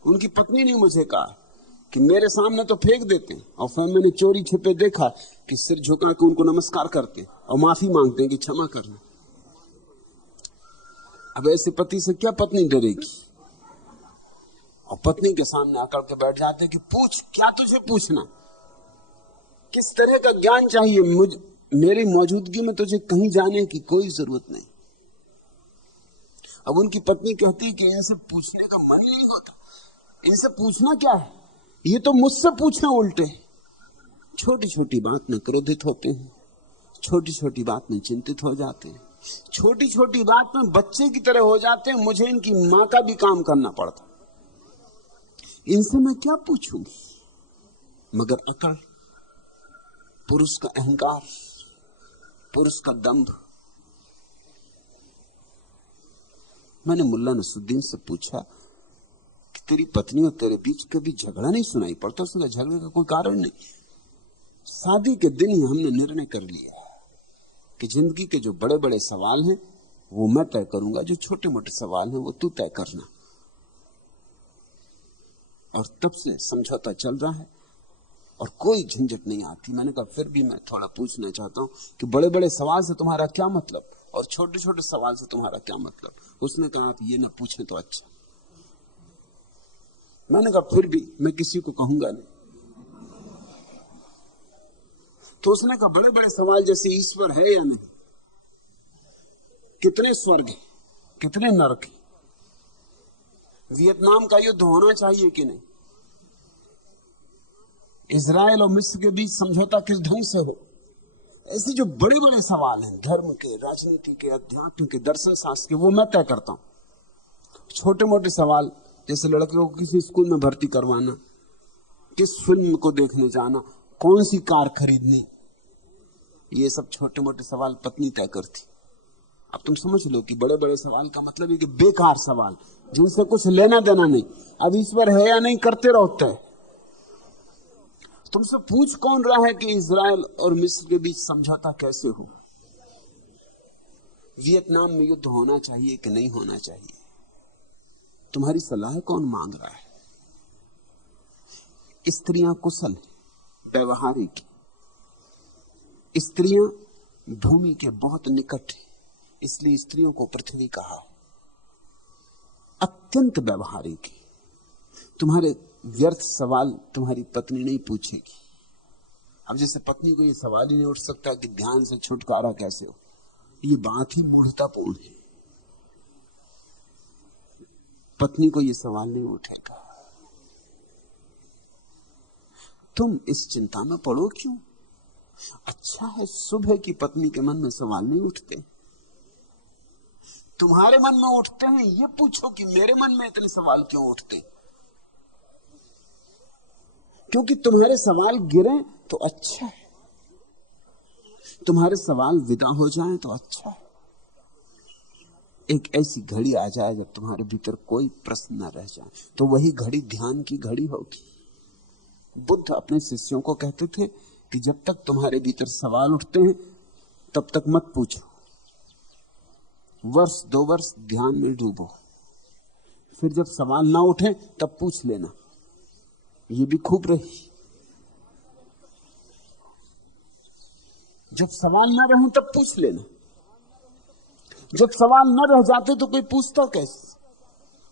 उनकी पत्नी ने मुझे कहा कि मेरे सामने तो फेंक देते हैं, और फिर मैंने चोरी छिपे देखा कि सिर झुका के उनको नमस्कार करते हैं और माफी मांगते हैं कि क्षमा करना। अब ऐसे पति से क्या पत्नी डरेगी? और पत्नी के सामने आकर के बैठ जाते हैं कि पूछ, क्या तुझे पूछना, किस तरह का ज्ञान चाहिए? मेरी मौजूदगी में तुझे कहीं जाने की कोई जरूरत नहीं। अब उनकी पत्नी कहती है कि इनसे पूछने का मन ही नहीं होता। इनसे पूछना क्या है, ये तो मुझसे पूछना उल्टे। छोटी छोटी बात में क्रोधित होते हैं, छोटी छोटी बात में चिंतित हो जाते हैं, छोटी छोटी बात में बच्चे की तरह हो जाते हैं। मुझे इनकी मां का भी काम करना पड़ता। इनसे मैं क्या पूछूंगी? मगर अकड़, पुरुष का अहंकार, पुरुष का दंभ। मैंने मुल्ला नसरुद्दीन से पूछा कि तेरी पत्नी और तेरे बीच कभी झगड़ा नहीं सुनाई पड़ता? उसने कहा झगड़े का कोई कारण नहीं। शादी के दिन ही हमने निर्णय कर लिया कि जिंदगी के जो बड़े बड़े सवाल हैं वो मैं तय करूंगा, जो छोटे मोटे सवाल हैं वो तू तय करना। और तब से समझौता चल रहा है और कोई झंझट नहीं आती। मैंने कहा फिर भी मैं थोड़ा पूछना चाहता हूं कि बड़े बड़े सवाल से तुम्हारा क्या मतलब और छोटे छोटे सवाल से तुम्हारा क्या मतलब? उसने कहा आप ये ना पूछे तो अच्छा। मैंने कहा फिर भी मैं किसी को कहूंगा नहीं। तो उसने कहा बड़े बड़े सवाल जैसे ईश्वर है या नहीं, कितने स्वर्ग है, कितने नरक है, वियतनाम का युद्ध होना चाहिए कि नहीं, इजराइल और मिस्र के बीच समझौता किस ढंग से हो। ऐसे जो बड़े बड़े सवाल हैं धर्म के, राजनीति के, अध्यात्म के, दर्शन शास्त्र के, वो मैं तय करता हूं। छोटे मोटे सवाल जैसे लड़के को किसी स्कूल में भर्ती करवाना, किस फिल्म को देखने जाना, कौन सी कार खरीदनी, ये सब छोटे मोटे सवाल पत्नी तय करती। अब तुम समझ लो कि बड़े बड़े सवाल का मतलब है कि बेकार सवाल जिनसे कुछ लेना देना नहीं। अब ईश्वर है या नहीं करते रहते हैं। तुमसे पूछ कौन रहा है कि इजराइल और मिस्र के बीच समझौता कैसे हो, वियतनाम में युद्ध होना चाहिए कि नहीं होना चाहिए, तुम्हारी सलाह कौन मांग रहा है? स्त्रियां कुशल व्यवहारिक, स्त्रियां भूमि के बहुत निकट है, इसलिए स्त्रियों को पृथ्वी कहा। अत्यंत व्यवहारिक है। तुम्हारे व्यर्थ सवाल तुम्हारी पत्नी नहीं पूछेगी। अब जैसे पत्नी को यह सवाल ही नहीं उठ सकता कि ध्यान से छुटकारा कैसे हो, ये बात ही मूढ़तापूर्ण है। पत्नी को यह सवाल नहीं उठेगा। तुम इस चिंता में पड़ो क्यों? अच्छा है, शुभ है कि पत्नी के मन में सवाल नहीं उठते। तुम्हारे मन में उठते हैं, ये पूछो कि मेरे मन में इतने सवाल क्यों उठते? क्योंकि तुम्हारे सवाल गिरे तो अच्छा है, तुम्हारे सवाल विदा हो जाएं तो अच्छा है। एक ऐसी घड़ी आ जाए जब तुम्हारे भीतर कोई प्रश्न न रह जाए, तो वही घड़ी ध्यान की घड़ी होगी। बुद्ध अपने शिष्यों को कहते थे कि जब तक तुम्हारे भीतर सवाल उठते हैं तब तक मत पूछो, वर्ष 2 वर्ष ध्यान में डूबो, फिर जब सवाल ना उठे तब पूछ लेना। ये भी खूब रही। जब सवाल ना रहे तब पूछ लेना। जब सवाल न रह जाते तो कोई पूछता कैसे?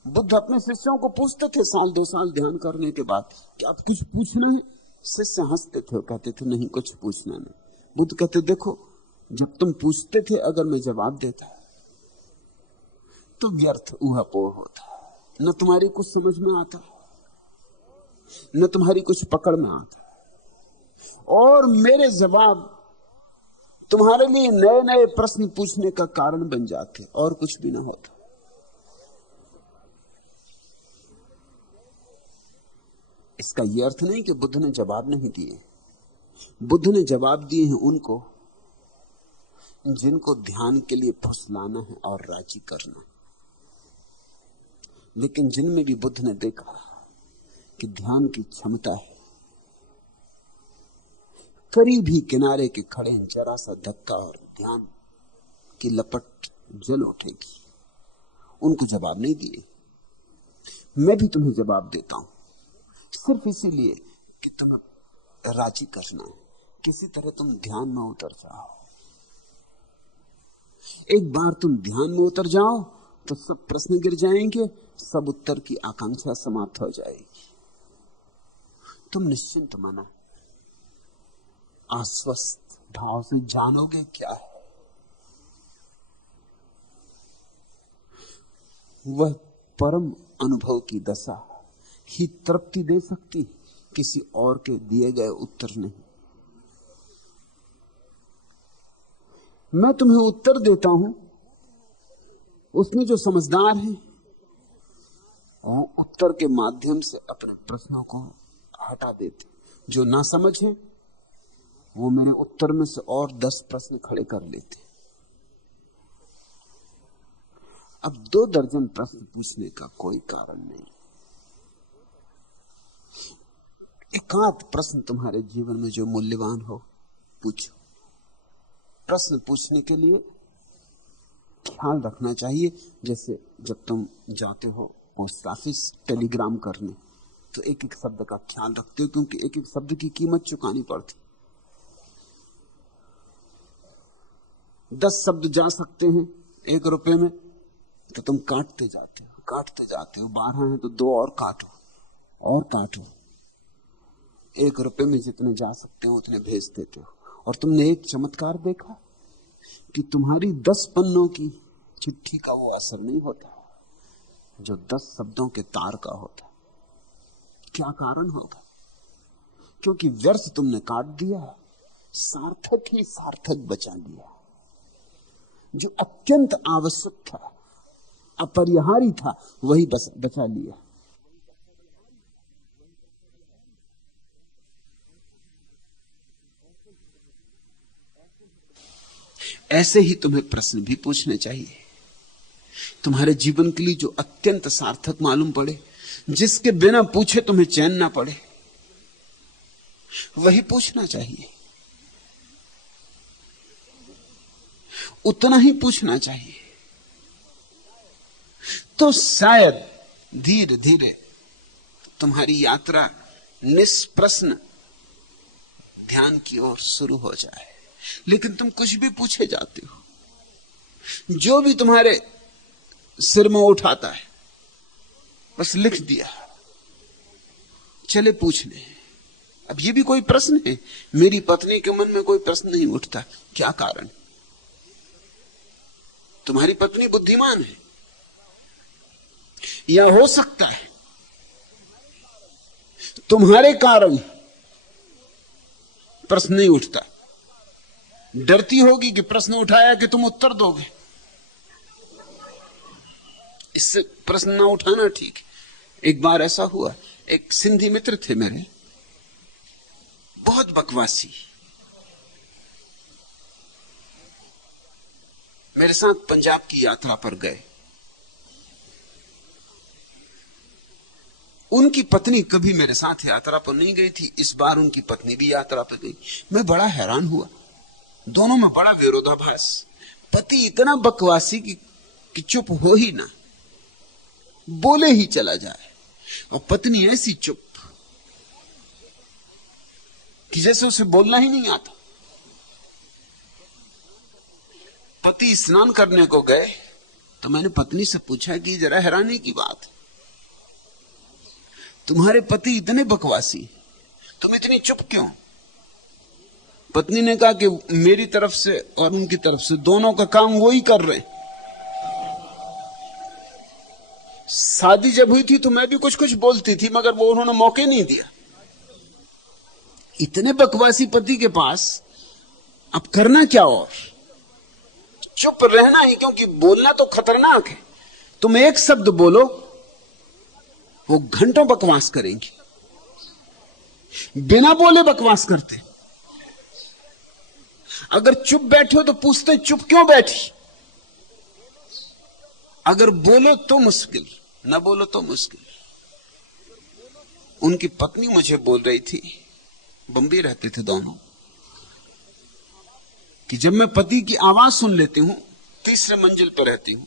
बुद्ध अपने शिष्यों को पूछते थे 1-2 साल ध्यान करने के बाद कि आप कुछ पूछना है? शिष्य हंसते थे, कहते थे नहीं कुछ पूछना नहीं। बुद्ध कहते देखो, जब तुम पूछते थे अगर मैं जवाब देता तो व्यर्थ ऊहापोह होता, न तुम्हारी कुछ समझ में आता, न तुम्हारी कुछ पकड़ में आता, और मेरे जवाब तुम्हारे लिए नए नए प्रश्न पूछने का कारण बन जाते, और कुछ भी ना होता। इसका यह अर्थ नहीं कि बुद्ध ने जवाब नहीं दिए। बुद्ध ने जवाब दिए हैं उनको जिनको ध्यान के लिए फुसलाना है और राजी करना है। लेकिन जिनमें भी बुद्ध ने देखा कि ध्यान की क्षमता है, करीब ही किनारे के खड़े हैं, जरा सा धक्का और ध्यान की लपट जल उठेगी, उनको जवाब नहीं दिए। मैं भी तुम्हें जवाब देता हूं, सिर्फ इसीलिए कि तुम्हें राजी करना है। किसी तरह तुम ध्यान में उतर जाओ। एक बार तुम ध्यान में उतर जाओ तो सब प्रश्न गिर जाएंगे, सब उत्तर की आकांक्षा समाप्त हो जाएगी। तुम निश्चिंत मना आश्वस्त भाव से जानोगे क्या है। वह परम अनुभव की दशा ही तृप्ति दे सकती, किसी और के दिए गए उत्तर नहीं। मैं तुम्हें उत्तर देता हूं, उसमें जो समझदार है वो उत्तर के माध्यम से अपने प्रश्नों को हटा देते, जो ना समझ है वो मेरे उत्तर में से और 10 प्रश्न खड़े कर लेते। अब 2 दर्जन प्रश्न पूछने का कोई कारण नहीं। एकाध प्रश्न तुम्हारे जीवन में जो मूल्यवान हो पूछो। प्रश्न पूछने के लिए ख्याल रखना चाहिए, जैसे जब तुम जाते हो पोस्ट ऑफिस टेलीग्राम करने तो एक एक शब्द का ख्याल रखते हो, क्योंकि एक एक शब्द की कीमत चुकानी पड़ती। 10 शब्द जा सकते हैं 1 रुपए में, तो तुम काटते जाते हो। 12 हैं तो 2 और काटो। 1 रुपए में जितने जा सकते हो उतने भेज देते हो। और तुमने एक चमत्कार देखा कि तुम्हारी 10 पन्नों की चिट्ठी का वो असर नहीं होता जो 10 शब्दों के तार का होता। क्या कारण होगा? क्योंकि व्यर्थ तुमने काट दिया, सार्थक ही सार्थक बचा लिया। जो अत्यंत आवश्यक था, अपरिहार्य था, वही बचा लिया। ऐसे ही तुम्हें प्रश्न भी पूछने चाहिए, तुम्हारे जीवन के लिए जो अत्यंत सार्थक मालूम पड़े, जिसके बिना पूछे तुम्हें चैन ना पड़े, वही पूछना चाहिए। उतना ही पूछना चाहिए। तो शायद धीरे धीरे तुम्हारी यात्रा निष्प्रश्न ध्यान की ओर शुरू हो जाए। लेकिन तुम कुछ भी पूछे जाते हो, जो भी तुम्हारे सिर में उठाता है बस लिख दिया, चले पूछ ले। अब ये भी कोई प्रश्न है? मेरी पत्नी के मन में कोई प्रश्न नहीं उठता, क्या कारण? तुम्हारी पत्नी बुद्धिमान है, या हो सकता है तुम्हारे कारण प्रश्न नहीं उठता, डरती होगी कि प्रश्न उठाया कि तुम उत्तर दोगे, इससे प्रश्न ना उठाना ठीक। एक बार ऐसा हुआ, एक सिंधी मित्र थे मेरे, बहुत बकवासी, मेरे साथ पंजाब की यात्रा पर गए। उनकी पत्नी कभी मेरे साथ यात्रा पर नहीं गई थी, इस बार उनकी पत्नी भी यात्रा पर गई। मैं बड़ा हैरान हुआ, दोनों में बड़ा विरोधाभास। पति इतना बकवासी कि चुप हो ही ना, बोले ही चला जाए, और पत्नी ऐसी चुप कि जैसे उसे बोलना ही नहीं आता। पति स्नान करने को गए तो मैंने पत्नी से पूछा कि जरा हैरानी की बात, तुम्हारे पति इतने बकवासी, तुम इतनी चुप क्यों? पत्नी ने कहा कि मेरी तरफ से और उनकी तरफ से दोनों का काम वो ही कर रहे हैं। शादी जब हुई थी तो मैं भी कुछ कुछ बोलती थी, मगर वो उन्होंने मौके नहीं दिया। इतने बकवासी पति के पास अब करना क्या? और चुप रहना ही, क्योंकि बोलना तो खतरनाक है। तुम एक शब्द बोलो, वो घंटों बकवास करेंगे, बिना बोले बकवास करते। अगर चुप बैठो तो पूछते चुप क्यों बैठी? अगर बोलो तो मुश्किल, ना बोलो तो मुश्किल। उनकी पत्नी मुझे बोल रही थी, बम्बई रहते थे दोनों, कि जब मैं पति की आवाज सुन लेती हूं, तीसरे मंजिल पर रहती हूं,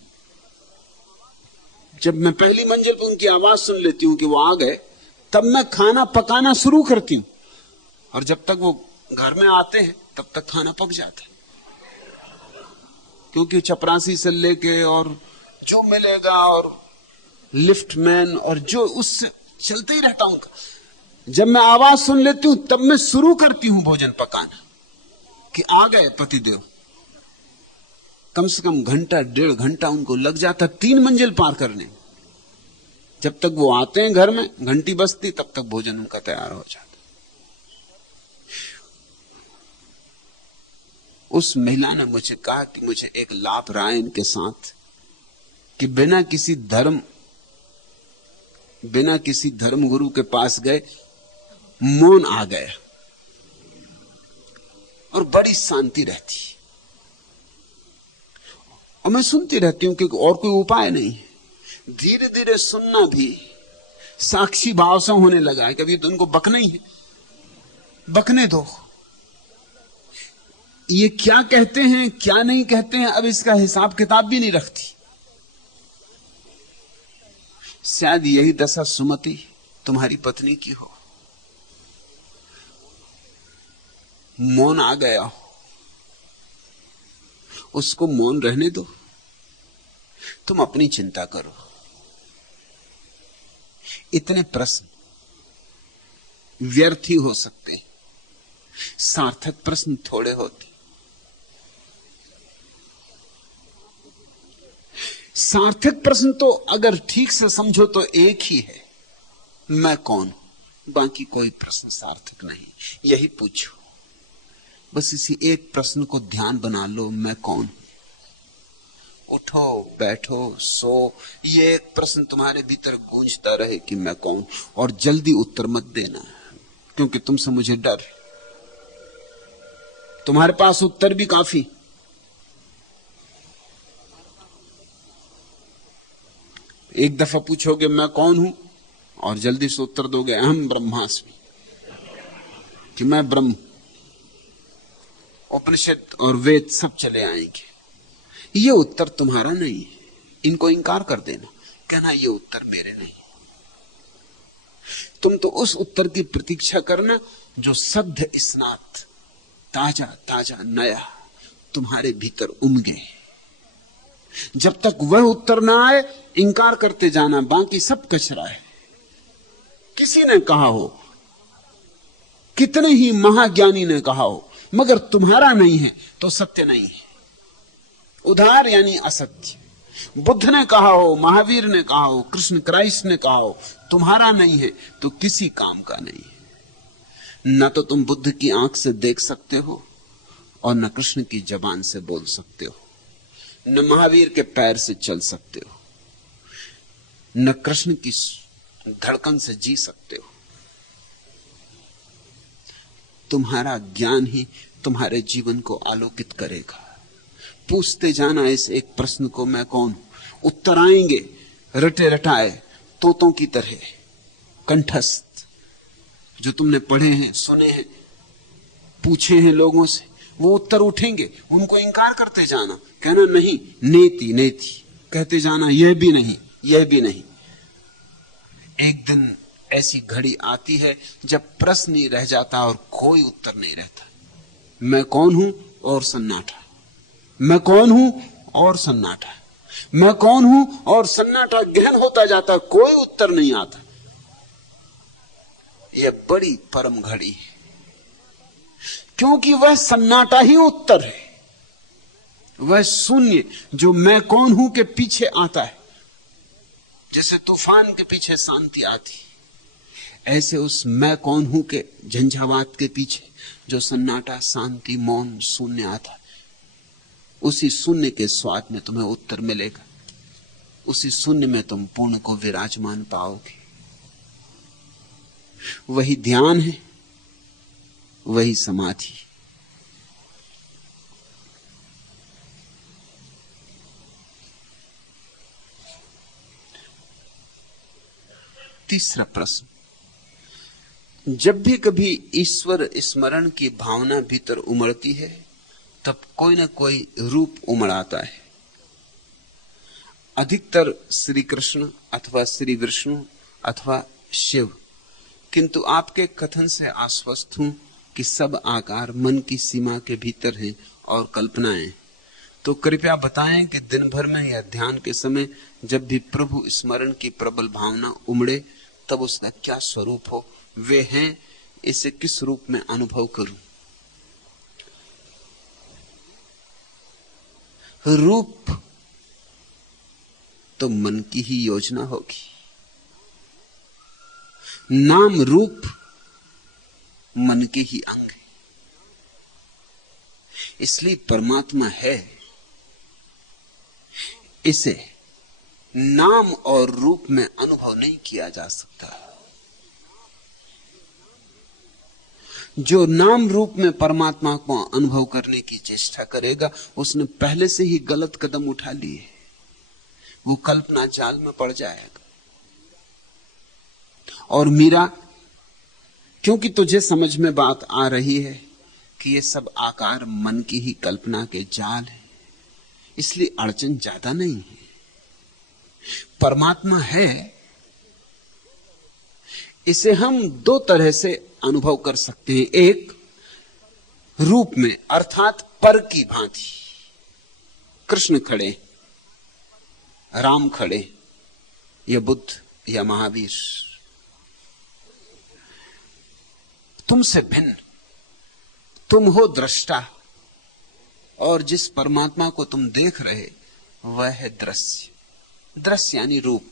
जब मैं पहली मंजिल पर उनकी आवाज सुन लेती हूं कि वो आ गए, तब मैं खाना पकाना शुरू करती हूं, और जब तक वो घर में आते हैं तब तक खाना पक जाता है। क्योंकि चपरासी से लेके और जो मिलेगा और लिफ्टमैन और जो उससे चलते ही रहता हूं। जब मैं आवाज सुन लेती हूं तब मैं शुरू करती हूं भोजन पकाना, कि आ गए पतिदेव। कम से कम घंटा डेढ़ घंटा उनको लग जाता 3 मंजिल पार करने। जब तक वो आते हैं घर में, घंटी बजती, तब तक भोजन उनका तैयार हो जाता। उस महिला ने मुझे कहा कि मुझे एक लाभ रहा है इनके साथ, कि बिना किसी धर्म गुरु के पास गए मौन आ गया और बड़ी शांति रहती। और मैं सुनती रहती हूं क्योंकि और कोई उपाय नहीं है। धीरे धीरे सुनना भी साक्षी भाव से होने लगा है। कभी तो उनको बकना ही है, बकने दो। ये क्या कहते हैं क्या नहीं कहते हैं, अब इसका हिसाब किताब भी नहीं रखती। शायद यही दशा सुमति तुम्हारी पत्नी की हो, मौन आ गया हो, उसको मौन रहने दो, तुम अपनी चिंता करो। इतने प्रश्न व्यर्थ ही हो सकते हैं, सार्थक प्रश्न थोड़े होते। सार्थक प्रश्न तो अगर ठीक से समझो तो एक ही है, मैं कौन? बाकी कोई प्रश्न सार्थक नहीं। यही पूछो, बस इसी एक प्रश्न को ध्यान बना लो, मैं कौन? उठो बैठो सो, ये एक प्रश्न तुम्हारे भीतर गूंजता रहे कि मैं कौन। और जल्दी उत्तर मत देना, क्योंकि तुमसे मुझे डर। तुम्हारे पास उत्तर भी काफी, एक दफा पूछोगे मैं कौन हूं, और जल्दी से उत्तर दोगे अहम ब्रह्मास्मि, कि मैं ब्रह्म। उपनिषद और वेद सब चले आएंगे। ये उत्तर तुम्हारा नहीं है, इनको इंकार कर देना, कहना ये उत्तर मेरे नहीं। तुम तो उस उत्तर की प्रतीक्षा करना जो सद्य स्नात, ताजा ताजा नया तुम्हारे भीतर उमगे। जब तक वह उत्तर ना आए इंकार करते जाना, बाकी सब कचरा है। किसी ने कहा हो, कितने ही महाज्ञानी ने कहा हो, मगर तुम्हारा नहीं है तो सत्य नहीं है। उधार यानी असत्य। बुद्ध ने कहा हो, महावीर ने कहा हो, कृष्ण क्राइस्ट ने कहा हो, तुम्हारा नहीं है तो किसी काम का नहीं है। न तो तुम बुद्ध की आंख से देख सकते हो, और न कृष्ण की जबान से बोल सकते हो, न महावीर के पैर से चल सकते हो, न कृष्ण की धड़कन से जी सकते हो। तुम्हारा ज्ञान ही तुम्हारे जीवन को आलोकित करेगा। पूछते जाना इस एक प्रश्न को, मैं कौन हूं। उत्तर आएंगे रटे रटाए, तोतों की तरह कंठस्थ, जो तुमने पढ़े हैं, सुने हैं, पूछे हैं लोगों से, वो उत्तर उठेंगे। उनको इंकार करते जाना, कहना नहीं, नेति नेति कहते जाना, यह भी नहीं, यह भी नहीं। एक दिन ऐसी घड़ी आती है जब प्रश्न ही रह जाता और कोई उत्तर नहीं रहता। मैं कौन हूं और सन्नाटा, मैं कौन हूं और सन्नाटा, मैं कौन हूं और सन्नाटा गहन होता जाता, कोई उत्तर नहीं आता। यह बड़ी परम घड़ी है, क्योंकि वह सन्नाटा ही उत्तर है। वह शून्य जो मैं कौन हूं के पीछे आता है, जैसे तूफान के पीछे शांति आती, ऐसे उस मैं कौन हूं के झंझावात के पीछे जो सन्नाटा, शांति, मौन, शून्य आता, उसी शून्य के स्वाद में तुम्हें उत्तर मिलेगा। उसी शून्य में तुम पूर्ण को विराजमान पाओगे। वही ध्यान है, वही समाधि। तीसरा प्रश्न, जब भी कभी ईश्वर स्मरण की भावना भीतर उमड़ती है, तब कोई ना कोई रूप उमड़ आता है। अधिकतर श्री कृष्ण अथवा श्री विष्णु अथवा शिव, किंतु आपके कथन से आश्वस्त हूं कि सब आकार मन की सीमा के भीतर हैं और कल्पनाएं। तो कृपया बताएं कि दिन भर में या ध्यान के समय जब भी प्रभु स्मरण की प्रबल भावना उमड़े, तब उसका क्या स्वरूप हो, वे हैं, इसे किस रूप में अनुभव करूं। रूप तो मन की ही योजना होगी, नाम रूप मन के ही अंग है। इसलिए परमात्मा है, इसे नाम और रूप में अनुभव नहीं किया जा सकता। जो नाम रूप में परमात्मा को अनुभव करने की चेष्टा करेगा, उसने पहले से ही गलत कदम उठा लिए, वो कल्पना जाल में पड़ जाएगा। और मीरा, क्योंकि तुझे समझ में बात आ रही है कि ये सब आकार मन की ही कल्पना के जाल है, इसलिए अड़चन ज्यादा नहीं है। परमात्मा है, इसे हम दो तरह से अनुभव कर सकते हैं। एक रूप में, अर्थात पर की भांति। कृष्ण खड़े, राम खड़े, या बुद्ध या महावीर, तुमसे भिन्न, तुम हो दृष्टा, और जिस परमात्मा को तुम देख रहे वह है दृश्य। दृश्य यानी रूप।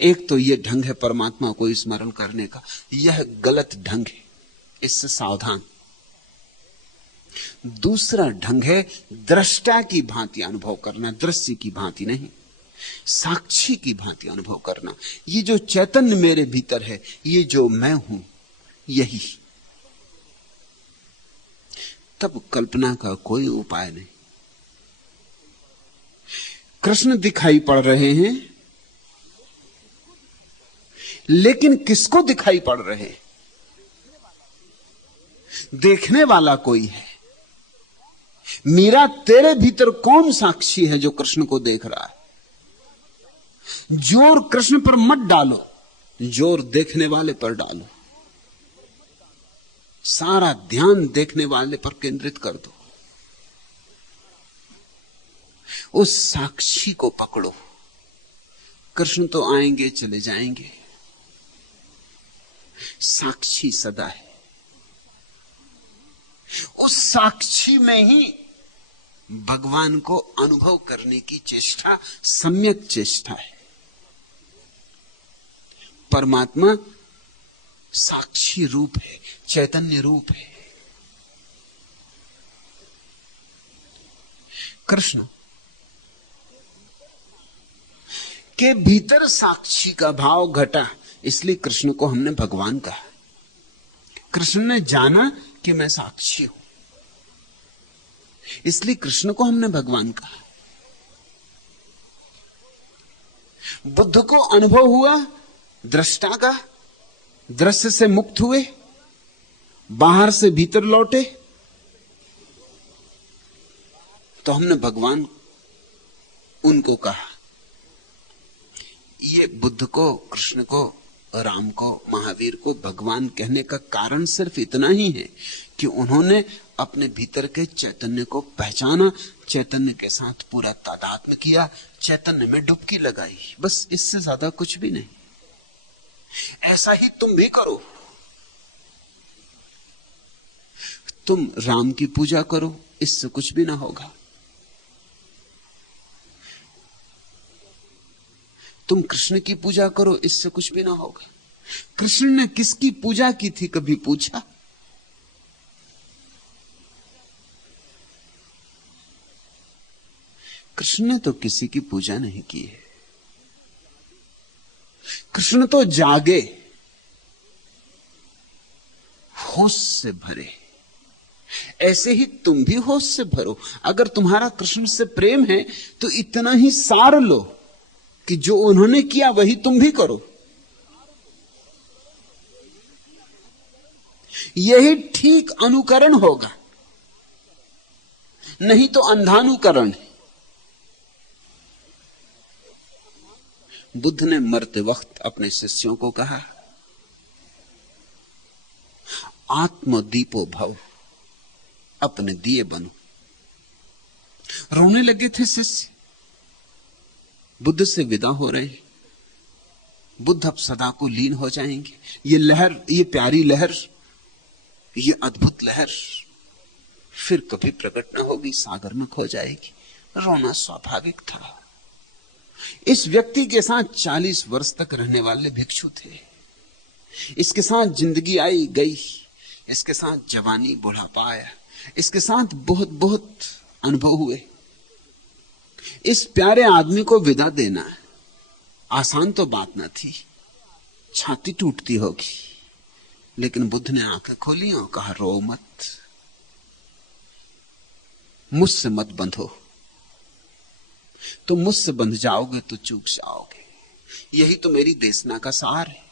एक तो यह ढंग है परमात्मा को स्मरण करने का, यह गलत ढंग है, इससे सावधान। दूसरा ढंग है दृष्टा की भांति अनुभव करना, दृश्य की भांति नहीं, साक्षी की भांति अनुभव करना। ये जो चैतन्य मेरे भीतर है, ये जो मैं हूं, यही। तब कल्पना का कोई उपाय नहीं। कृष्ण दिखाई पड़ रहे हैं, लेकिन किसको दिखाई पड़ रहे हैं? देखने वाला कोई है। मीरा, तेरे भीतर कौन साक्षी है जो कृष्ण को देख रहा है? जोर कृष्ण पर मत डालो, जोर देखने वाले पर डालो। सारा ध्यान देखने वाले पर केंद्रित कर दो। उस साक्षी को पकड़ो। कृष्ण तो आएंगे चले जाएंगे, साक्षी सदा है। उस साक्षी में ही भगवान को अनुभव करने की चेष्टा सम्यक चेष्टा है। परमात्मा साक्षी रूप है, चैतन्य रूप है। कृष्ण के भीतर साक्षी का भाव घटा, इसलिए कृष्ण को हमने भगवान कहा। कृष्ण ने जाना कि मैं साक्षी हूं, इसलिए कृष्ण को हमने भगवान कहा। बुद्ध को अनुभव हुआ दृष्टा का, दृश्य से मुक्त हुए, बाहर से भीतर लौटे, तो हमने भगवान उनको कहा। ये बुद्ध को, कृष्ण को, राम को, महावीर को भगवान कहने का कारण सिर्फ इतना ही है कि उन्होंने अपने भीतर के चैतन्य को पहचाना, चैतन्य के साथ पूरा तादात्म्य किया, चैतन्य में डुबकी लगाई। बस इससे ज्यादा कुछ भी नहीं। ऐसा ही तुम भी करो। तुम राम की पूजा करो, इससे कुछ भी ना होगा। तुम कृष्ण की पूजा करो, इससे कुछ भी ना होगा। कृष्ण ने किसकी पूजा की थी, कभी पूछा? कृष्ण ने तो किसी की पूजा नहीं की है। कृष्ण तो जागे, होश से भरे। ऐसे ही तुम भी होश से भरो। अगर तुम्हारा कृष्ण से प्रेम है तो इतना ही सार लो कि जो उन्होंने किया वही तुम भी करो। यही ठीक अनुकरण होगा, नहीं तो अंधानुकरण है। बुद्ध ने मरते वक्त अपने शिष्यों को कहा, आत्मदीपो भव, अपने दिए बनो। रोने लगे थे शिष्य, बुद्ध से विदा हो रहे हैं। बुद्ध अब सदा को लीन हो जाएंगे। ये लहर, ये प्यारी लहर, ये अद्भुत लहर फिर कभी प्रकट न होगी, सागर में खो जाएगी। रोना स्वाभाविक था। इस व्यक्ति के साथ 40 वर्ष तक रहने वाले भिक्षु थे। इसके साथ जिंदगी आई गई, इसके साथ जवानी बुढ़ापा आया, इसके साथ बहुत बहुत अनुभव हुए। इस प्यारे आदमी को विदा देना आसान तो बात न थी, छाती टूटती होगी। लेकिन बुद्ध ने आंखें खोली और कहा, रो मत, मुझसे मत बंधो। तुम मुझसे बंध जाओगे तो चूक जाओगे। यही तो मेरी देशना का सार है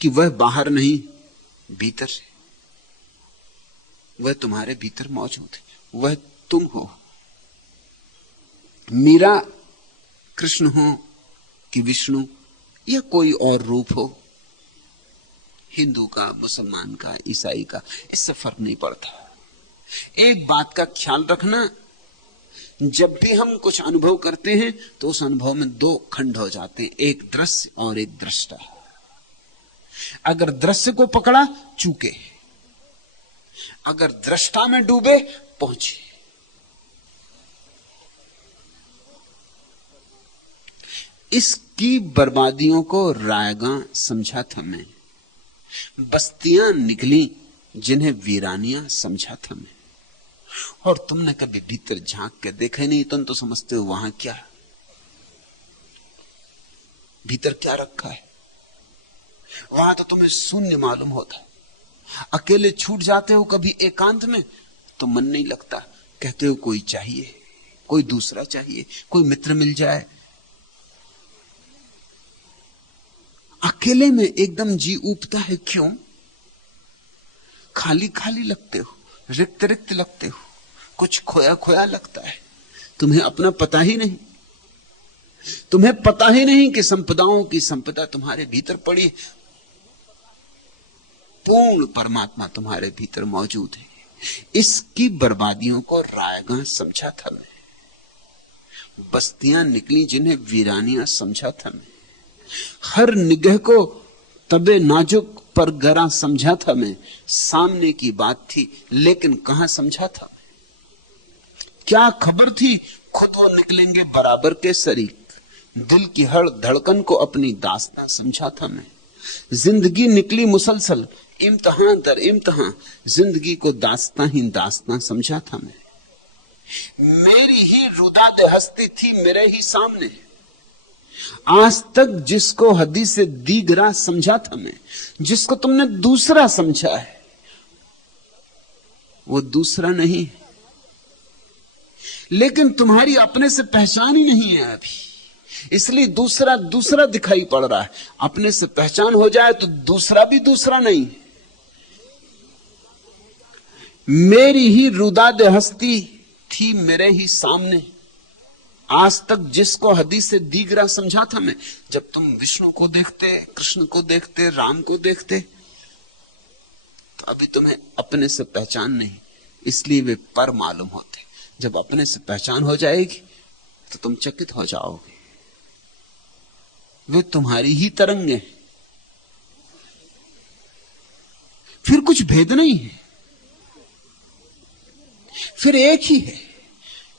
कि वह बाहर नहीं, भीतर है। वह तुम्हारे भीतर मौजूद है, वह तुम हो। मीरा कृष्ण हो कि विष्णु या कोई और रूप हो, हिंदू का, मुसलमान का, ईसाई का, इससे फर्क नहीं पड़ता। एक बात का ख्याल रखना, जब भी हम कुछ अनुभव करते हैं तो उस अनुभव में दो खंड हो जाते हैं, एक दृश्य और एक दृष्टा। अगर दृश्य को पकड़ा, चूके। अगर दृष्टा में डूबे, पहुंचे। इसकी बर्बादियों को रायगा समझा था मैं, बस्तियां निकली जिन्हें वीरानियां समझा था मैं। और तुमने कभी भीतर झांक के देखे नहीं, तुम तो समझते हो वहां क्या, भीतर क्या रखा है। वहां तो तुम्हें शून्य मालूम होता है। अकेले छूट जाते हो कभी एकांत में तो मन नहीं लगता, कहते हो कोई चाहिए। कोई दूसरा चाहिए, कोई मित्र मिल जाए। अकेले में एकदम जी ऊबता है, क्यों? खाली खाली लगते हो, रिक्त रिक्त लगते हो, कुछ खोया खोया लगता है। तुम्हें अपना पता ही नहीं, तुम्हें पता ही नहीं कि संपदाओं की संपदा तुम्हारे भीतर पड़ी। पूर्ण परमात्मा तुम्हारे भीतर मौजूद है। इसकी बर्बादियों को रायगां समझा था मैं, बस्तियां निकली जिन्हें वीरानियां समझा था मैं, हर निगह को तबे नाजुक पर गरा समझा था मैं। सामने की बात थी लेकिन कहां समझा था? क्या खबर थी खुद वो निकलेंगे बराबर के शरीक। दिल की हर धड़कन को अपनी दास्तां समझा था मैं। जिंदगी निकली मुसलसल, इम्तिहान दर इम्तिहान, जिंदगी को दास्तां ही दास्तां समझा था मैं। मेरी ही रुदाद हस्ती थी मेरे ही सामने, आज तक जिसको हदी से दीगरा समझा था मैं। जिसको तुमने दूसरा समझा है वो दूसरा नहीं है, लेकिन तुम्हारी अपने से पहचान ही नहीं है अभी, इसलिए दूसरा दूसरा दिखाई पड़ रहा है। अपने से पहचान हो जाए तो दूसरा भी दूसरा नहीं। मेरी ही रुदाद हस्ती थी मेरे ही सामने, आज तक जिसको हदी से दीगरा समझा था मैं। जब तुम विष्णु को देखते, कृष्ण को देखते, राम को देखते, तो अभी तुम्हें अपने से पहचान नहीं, इसलिए वे पर मालूम होते। जब अपने से पहचान हो जाएगी तो तुम चकित हो जाओगे, वे तुम्हारी ही तरंगे, फिर कुछ भेद नहीं है, फिर एक ही है,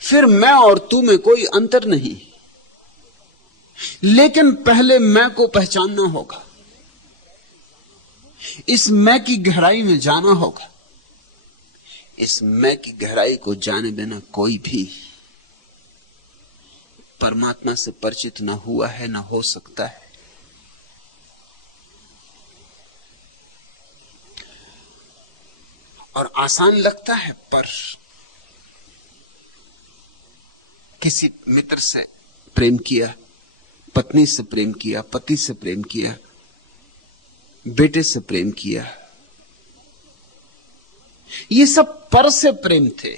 फिर मैं और तू में कोई अंतर नहीं। लेकिन पहले मैं को पहचानना होगा, इस मैं की गहराई में जाना होगा। इस मैं की गहराई को जाने बिना कोई भी परमात्मा से परिचित ना हुआ है, ना हो सकता है। और आसान लगता है, पर किसी मित्र से प्रेम किया, पत्नी से प्रेम किया, पति से प्रेम किया, बेटे से प्रेम किया, ये सब पर से प्रेम थे।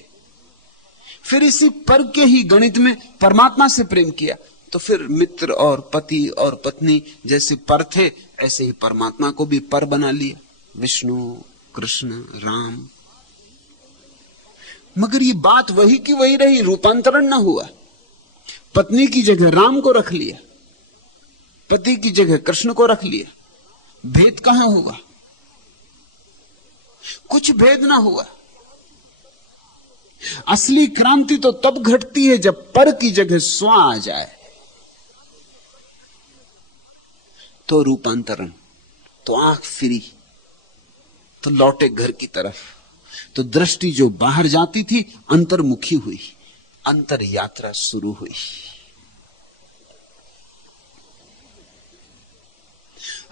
फिर इसी पर के ही गणित में परमात्मा से प्रेम किया, तो फिर मित्र और पति और पत्नी जैसे पर थे, ऐसे ही परमात्मा को भी पर बना लिया, विष्णु, कृष्ण, राम। मगर ये बात वही की वही रही, रूपांतरण ना हुआ। पत्नी की जगह राम को रख लिया, पति की जगह कृष्ण को रख लिया, भेद कहां हुआ? कुछ भेद ना हुआ। असली क्रांति तो तब घटती है जब पर की जगह स्व आ जाए, तो रूपांतरण, तो आंख फिरी, तो लौटे घर की तरफ, तो दृष्टि जो बाहर जाती थी अंतर्मुखी हुई, अंतर यात्रा शुरू हुई।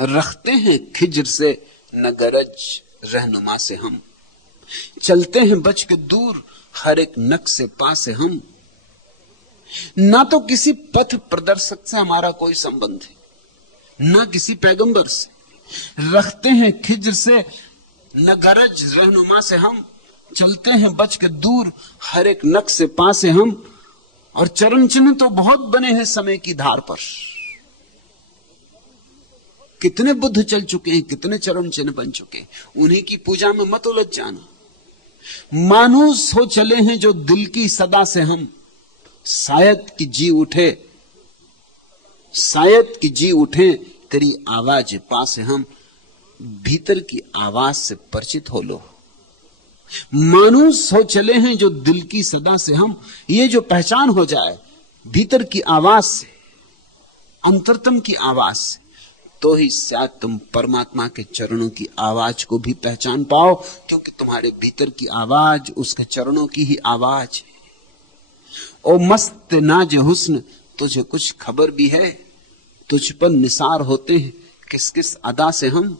रखते हैं खिज्र से न गरज रहनुमा से हम, चलते हैं बच के दूर हर एक नक से पास है हम। ना तो किसी पथ प्रदर्शक से हमारा कोई संबंध है, ना किसी पैगंबर से। रखते हैं खिज्र से न गरज रहनुमा से हम, चलते हैं बच के दूर हर एक नक से पास है हम। और चरण चिन्ह तो बहुत बने हैं समय की धार पर, कितने बुद्ध चल चुके हैं, कितने चरण चिन्ह बन चुके हैं। उन्हीं की पूजा में मत उलझ जाना। मानुस हो चले हैं जो दिल की सदा से हम, शायद कि जी उठे, शायद कि जी उठे तेरी आवाज पास है हम। भीतर की आवाज से परिचित हो लो। मानुस हो चले हैं जो दिल की सदा से हम, ये जो पहचान हो जाए भीतर की आवाज से, अंतरतम की आवाज से, तो ही शायद तुम परमात्मा के चरणों की आवाज को भी पहचान पाओ, क्योंकि तुम्हारे भीतर की आवाज उसके चरणों की ही आवाज है। ओ मस्त नाज हुस्न, तुझे कुछ खबर भी है? तुझ पर निसार होते हैं किस किस अदा से हम।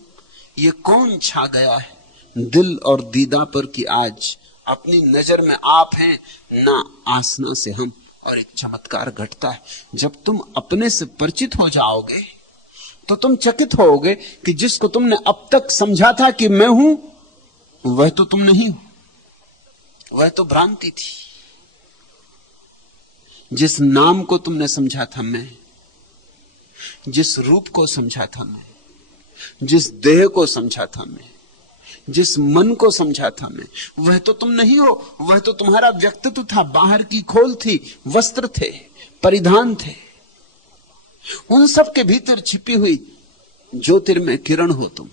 ये कौन छा गया है दिल और दीदा पर कि आज अपनी नजर में आप हैं ना आसना से हम। और एक चमत्कार घटता है। जब तुम अपने से परिचित हो जाओगे तो तुम चकित होगे कि जिसको तुमने अब तक समझा था कि मैं हूं, वह तो तुम नहीं हो, वह तो भ्रांति थी। जिस नाम को तुमने समझा था मैं, जिस रूप को समझा था मैं, जिस देह को समझा था मैं, जिस मन को समझा था मैं, वह तो तुम नहीं हो। वह तो तुम्हारा व्यक्तित्व था, बाहर की खोल थी, वस्त्र थे, परिधान थे। उन सब के भीतर छिपी हुई ज्योतिर्मय किरण हो तुम।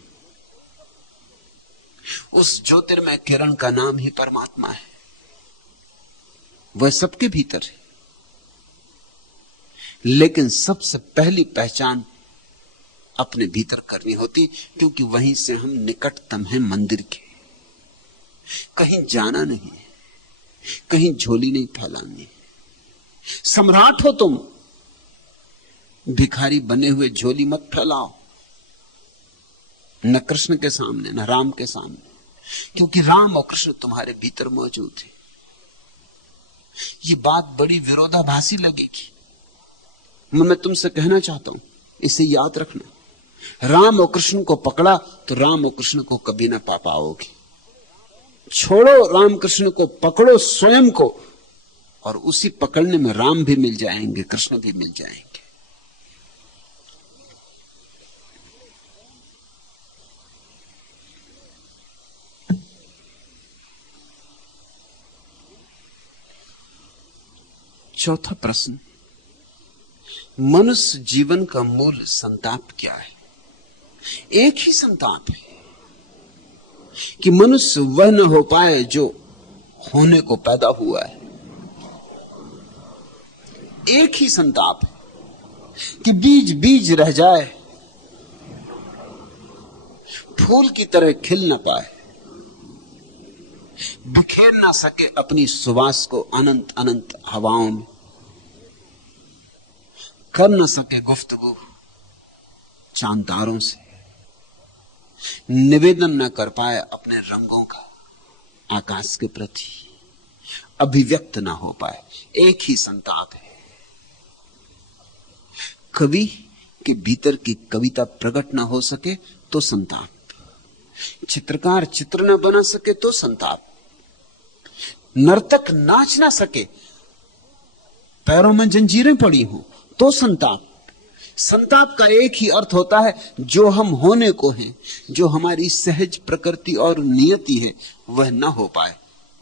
उस ज्योतिर्मय किरण का नाम ही परमात्मा है। वह सबके भीतर है, लेकिन सबसे पहली पहचान अपने भीतर करनी होती, क्योंकि वहीं से हम निकटतम हैं मंदिर के। कहीं जाना नहीं, कहीं झोली नहीं फैलानी। सम्राट हो तुम, भिखारी बने हुए झोली मत फैलाओ, न कृष्ण के सामने न राम के सामने, क्योंकि राम और कृष्ण तुम्हारे भीतर मौजूद है। ये बात बड़ी विरोधाभासी लगेगी, मैं तुमसे कहना चाहता हूं, इसे याद रखना। राम और कृष्ण को पकड़ा तो राम और कृष्ण को कभी ना पा पाओगे। छोड़ो राम कृष्ण को, पकड़ो स्वयं को, और उसी पकड़ने में राम भी मिल जाएंगे, कृष्ण भी मिल जाएंगे। चौथा प्रश्न, मनुष्य जीवन का मूल संताप क्या है? एक ही संताप है कि मनुष्य वह न हो पाए जो होने को पैदा हुआ है। एक ही संताप है कि बीज बीज रह जाए, फूल की तरह खिल न पाए, बिखेर ना सके अपनी सुवास को अनंत अनंत हवाओं में, कर न सके गुफ्तगू चांदारों से, निवेदन न कर पाए अपने रंगों का आकाश के प्रति, अभिव्यक्त ना हो पाए। एक ही संताप है। कवि के भीतर की कविता प्रकट ना हो सके तो संताप, चित्रकार चित्र न बना सके तो संताप, नर्तक नाच ना सके, पैरों में जंजीरें पड़ी हों तो संताप। संताप का एक ही अर्थ होता है, जो हम होने को हैं, जो हमारी सहज प्रकृति और नियति है, वह ना हो पाए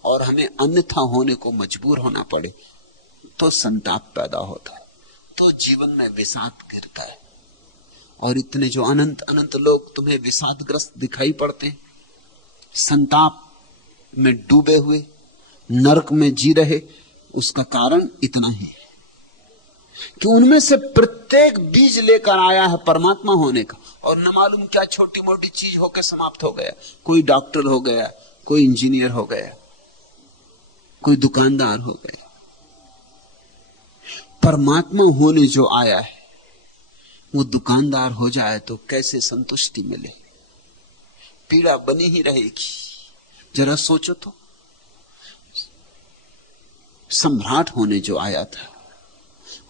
और हमें अन्यथा होने को मजबूर होना पड़े, तो संताप पैदा होता है, तो जीवन में विषाद गिरता है। और इतने जो अनंत अनंत लोग तुम्हें विषादग्रस्त दिखाई पड़ते हैं, संताप में डूबे हुए, नरक में जी रहे, उसका कारण इतना ही है कि उनमें से प्रत्येक बीज लेकर आया है परमात्मा होने का, और न मालूम क्या छोटी मोटी चीज होकर समाप्त हो गया। कोई डॉक्टर हो गया, कोई इंजीनियर हो गया, कोई दुकानदार हो गया। परमात्मा होने जो आया है वो दुकानदार हो जाए तो कैसे संतुष्टि मिले, पीड़ा बनी ही रहेगी। जरा सोचो तो, सम्राट होने जो आया था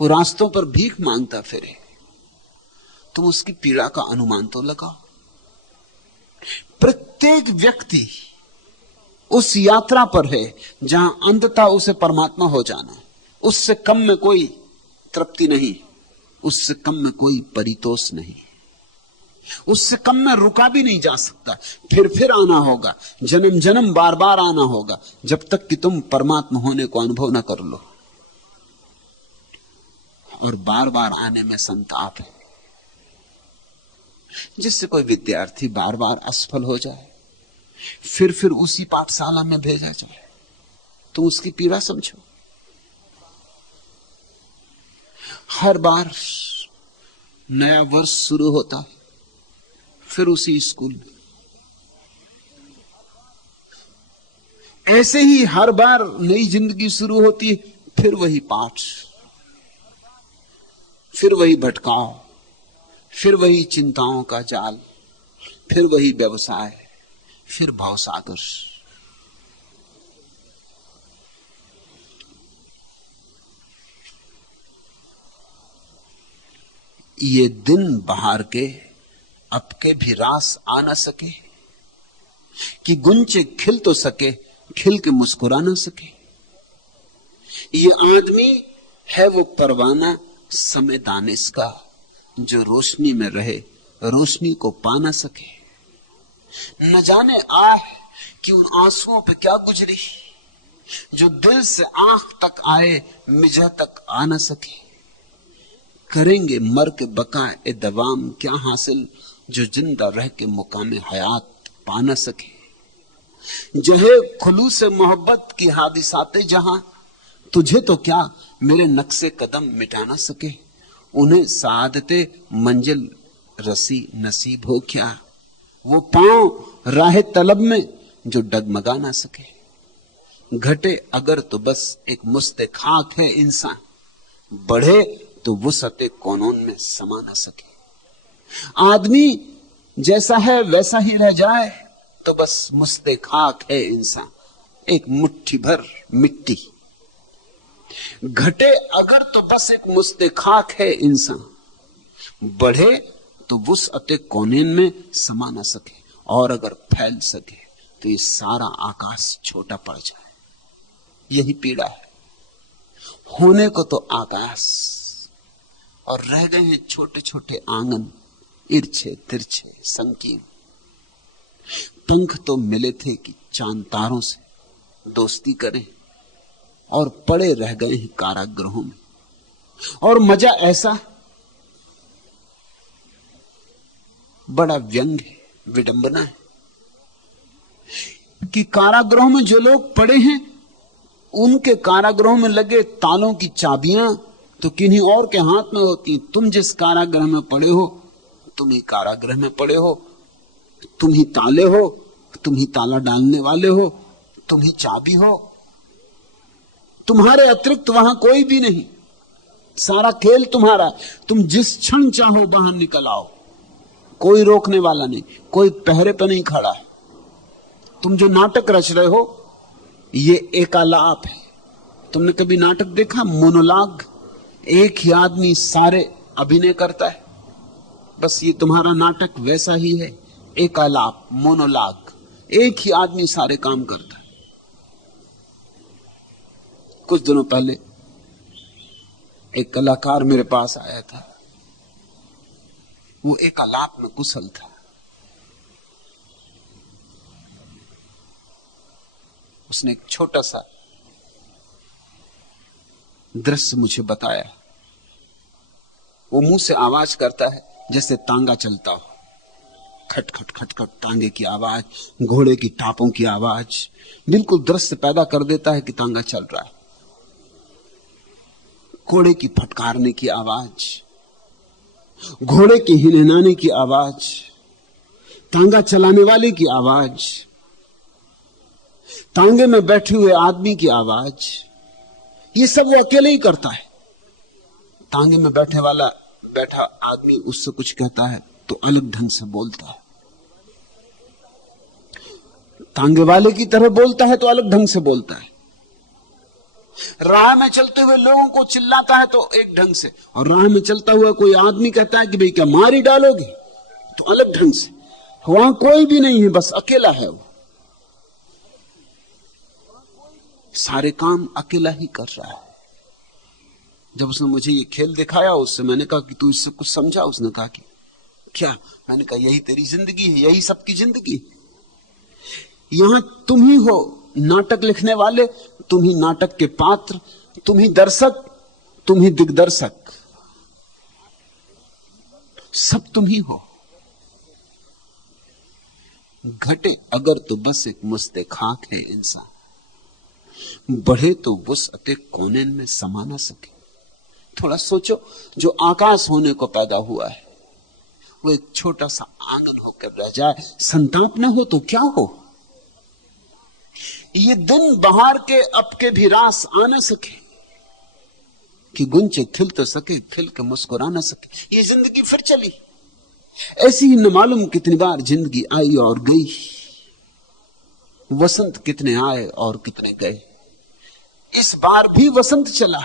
वो रास्तों पर भीख मांगता फिरे, तुम उसकी पीड़ा का अनुमान तो लगाओ। प्रत्येक व्यक्ति उस यात्रा पर है जहां अंततः उसे परमात्मा हो जाना है। उससे कम में कोई तृप्ति नहीं, उससे कम में कोई परितोष नहीं, उससे कम में रुका भी नहीं जा सकता। फिर आना होगा, जन्म जन्म बार बार आना होगा, जब तक कि तुम परमात्मा होने को अनुभव न कर लो। और बार बार आने में संताप है। जिससे कोई विद्यार्थी बार बार असफल हो जाए, फिर उसी पाठशाला में भेजा जाए, तो उसकी पीड़ा समझो। हर बार नया वर्ष शुरू होता है, फिर उसी स्कूल में, ऐसे ही हर बार नई जिंदगी शुरू होती है, फिर वही पाठ, फिर वही भटकाव, फिर वही चिंताओं का जाल, फिर वही व्यवसाय, फिर भवसागर। ये दिन बहार के अब के भी रास आ न सके, कि गुंचे खिल तो सके, खिल के मुस्कुरा ना सके। ये आदमी है वो परवाना समय दानिश का, जो रोशनी में रहे रोशनी को पा ना सके। न जाने आह कि उन आंसुओं पे क्या गुजरी, जो दिल से आंख तक आए मिजा तक आ ना सके। करेंगे मर के बका ए दवाम क्या हासिल, जो जिंदा रह के मुकाम हयात पा ना सके। जहे खुलूस से मोहब्बत की हादिसाते जहां, तुझे तो क्या मेरे नक्शे कदम मिटा ना सके। उन्हें सादते मंजिल रसी नसीब हो क्या, वो पांव राह तलब में जो डगमगा ना सके। घटे अगर तो बस एक मुस्ते खाक है इंसान, बढ़े तो वुसअते कौनों में समा ना सके। आदमी जैसा है वैसा ही रह जाए तो बस मुस्ते खाक है इंसान, एक मुट्ठी भर मिट्टी। घटे अगर तो बस एक मुस्ते खाक है इंसान, बढ़े तो वुसअते कौनों में समा ना सके। और अगर फैल सके तो ये सारा आकाश छोटा पड़ जाए। यही पीड़ा है। होने को तो आकाश, और रह गए हैं छोटे छोटे आंगन, इर्छे तिरछे संकीर्ण। पंख तो मिले थे कि चांद तारों से दोस्ती करें, और पड़े रह गए हैं कारागृहों में। और मजा ऐसा, बड़ा व्यंग है, विडंबना है कि कारागृहों में जो लोग पड़े हैं, उनके कारागृहों में लगे तालों की चाबियां तो किन्हीं और के हाथ में होती। तुम जिस कारागृह में पड़े हो, तुम ही कारागृह में पड़े हो, तुम ही ताले हो, तुम ही ताला डालने वाले हो, तुम ही चाबी हो। तुम्हारे अतिरिक्त वहां कोई भी नहीं। सारा खेल तुम्हारा। तुम जिस क्षण चाहो बाहर निकल आओ, कोई रोकने वाला नहीं, कोई पहरे पर नहीं खड़ा है। तुम जो नाटक रच रहे हो, ये एकालाप है। तुमने कभी नाटक देखा? मोनोलॉग, एक ही आदमी सारे अभिनय करता है। बस ये तुम्हारा नाटक वैसा ही है, एकालाप, मोनोलॉग। एक ही आदमी सारे काम करता है। कुछ दिनों पहले एक कलाकार मेरे पास आया था। वो एकालाप में कुशल था। उसने एक छोटा सा दृश्य मुझे बताया। वो मुंह से आवाज करता है जैसे तांगा चलता हो। खट खट खट खट तांगे की आवाज, घोड़े की टापों की आवाज, बिल्कुल दृश्य पैदा कर देता है कि तांगा चल रहा है। घोड़े की फटकारने की आवाज, घोड़े के हिनहिनाने की आवाज, तांगा चलाने वाले की आवाज, तांगे में बैठे हुए आदमी की आवाज, ये सब वो अकेले ही करता है। तांगे में बैठा आदमी उससे कुछ कहता है तो अलग ढंग से बोलता है, तांगे वाले की तरह बोलता है तो अलग ढंग से बोलता है। राह में चलते हुए लोगों को चिल्लाता है तो एक ढंग से, और राह में चलता हुआ कोई आदमी कहता है कि भाई क्या मार ही डालोगे, तो अलग ढंग से। वहां कोई भी नहीं है, बस अकेला है वो। सारे काम अकेला ही कर रहा है। जब उसने मुझे ये खेल दिखाया, उससे मैंने कहा कि तू इससे कुछ समझा? उसने कहा कि क्या? मैंने कहा यही तेरी जिंदगी है, यही सबकी जिंदगी। यहां तुम ही हो नाटक लिखने वाले, तुम ही नाटक के पात्र, तुम ही दर्शक, तुम ही दिग्दर्शक, सब तुम ही हो। घटे अगर तो बस एक मुस्ते खाक है इंसान, बढ़े तो वुसअते कौनैन में समा ना सके। थोड़ा सोचो, जो आकाश होने को पैदा हुआ है वो एक छोटा सा आंगन होकर रह जाए, संताप न हो तो क्या हो। ये दिन बहार के अब के भी रास आ न सके, कि गुंचे खिल तो सके, खिल के मुस्कुरा न सके। ये जिंदगी फिर चली। ऐसी ही न मालूम कितनी बार जिंदगी आई और गई। वसंत कितने आए और कितने गए। इस बार भी वसंत चला,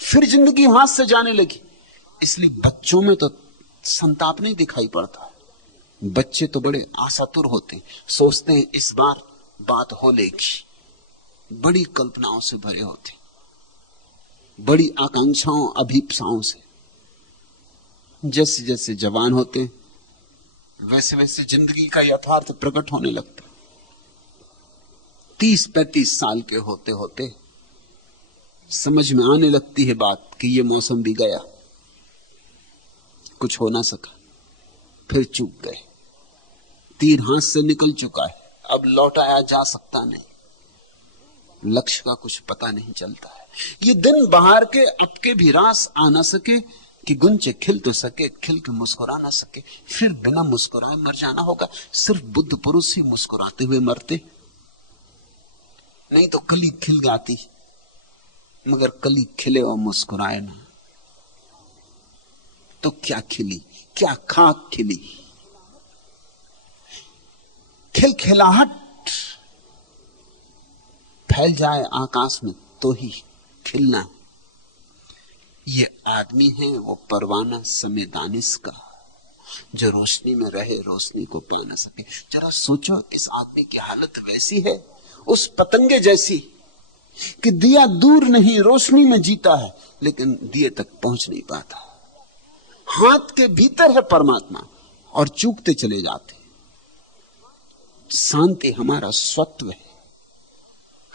फिर जिंदगी हाथ से जाने लगी। इसलिए बच्चों में तो संताप नहीं दिखाई पड़ता। बच्चे तो बड़े आशातुर होते हैं, सोचते हैं इस बार बात हो लेगी, बड़ी कल्पनाओं से भरे होते, बड़ी आकांक्षाओं अभीप्साओं से। जैसे जैसे जवान होते वैसे वैसे जिंदगी का यथार्थ प्रकट होने लगता। 30-35 साल के होते होते समझ में आने लगती है बात कि ये मौसम भी गया, कुछ हो ना सका, फिर चूक गए, तीर हाथ से निकल चुका है, अब लौटाया जा सकता नहीं, लक्ष्य का कुछ पता नहीं चलता है। ये दिन बाहर के अब के भी रास आ ना सके कि गुंचे खिल तो सके, खिल के मुस्कुरा ना सके, फिर बिना मुस्कुराए मर जाना होगा। सिर्फ बुद्ध पुरुष ही मुस्कुराते हुए मरते, नहीं तो कली खिल जाती, मगर कली खिले और मुस्कुराए ना तो क्या खिली, क्या खाक खिली। खिलखिलाहट फैल जाए आकाश में तो ही खिलना है। ये आदमी है वो परवाना समय दानिश का, जो रोशनी में रहे रोशनी को पा ना सके। जरा सोचो, इस आदमी की हालत वैसी है, उस पतंगे जैसी कि दिया दूर नहीं रोशनी में जीता है, लेकिन दिए तक पहुंच नहीं पाता। हाथ के भीतर है परमात्मा और चूकते चले जाते। शांति हमारा स्वत्व है,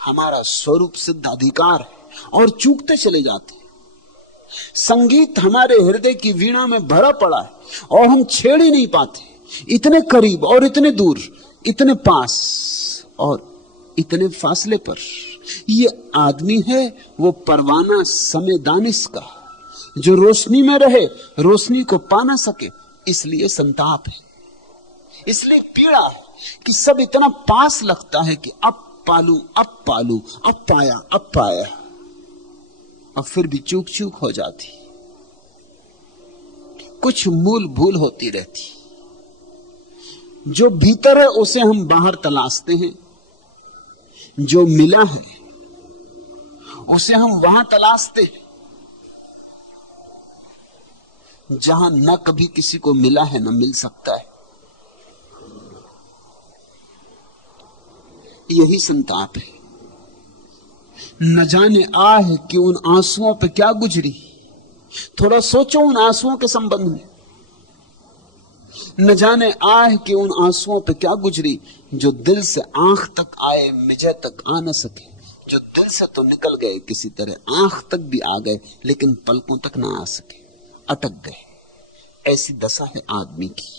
हमारा स्वरूप सिद्ध अधिकार है, और चूकते चले जाते। संगीत हमारे हृदय की वीणा में भरा पड़ा है और हम छेड़ ही नहीं पाते। इतने करीब और इतने दूर, इतने पास और इतने फासले पर। ये आदमी है वो परवाना समय दानिश का, जो रोशनी में रहे रोशनी को पा ना सके। इसलिए संताप है, इसलिए पीड़ा है कि सब इतना पास लगता है कि अब पालू, अब पालू, अब पाया, अब पाया, अब फिर भी चूक चूक हो जाती, कुछ मूल भूल होती रहती। जो भीतर है उसे हम बाहर तलाशते हैं, जो मिला है उसे हम वहां तलाशते हैं जहां न कभी किसी को मिला है न मिल सकता है। यही संताप है। न जाने आह कि उन आंसुओं पे क्या गुजरी। थोड़ा सोचो उन आंसुओं के संबंध में। न जाने आह कि उन आंसुओं पे क्या गुजरी, जो दिल से आंख तक आए मिजे तक आ न सके। जो दिल से तो निकल गए किसी तरह, आंख तक भी आ गए लेकिन पलकों तक ना आ सके, अटक गए। ऐसी दशा है आदमी की।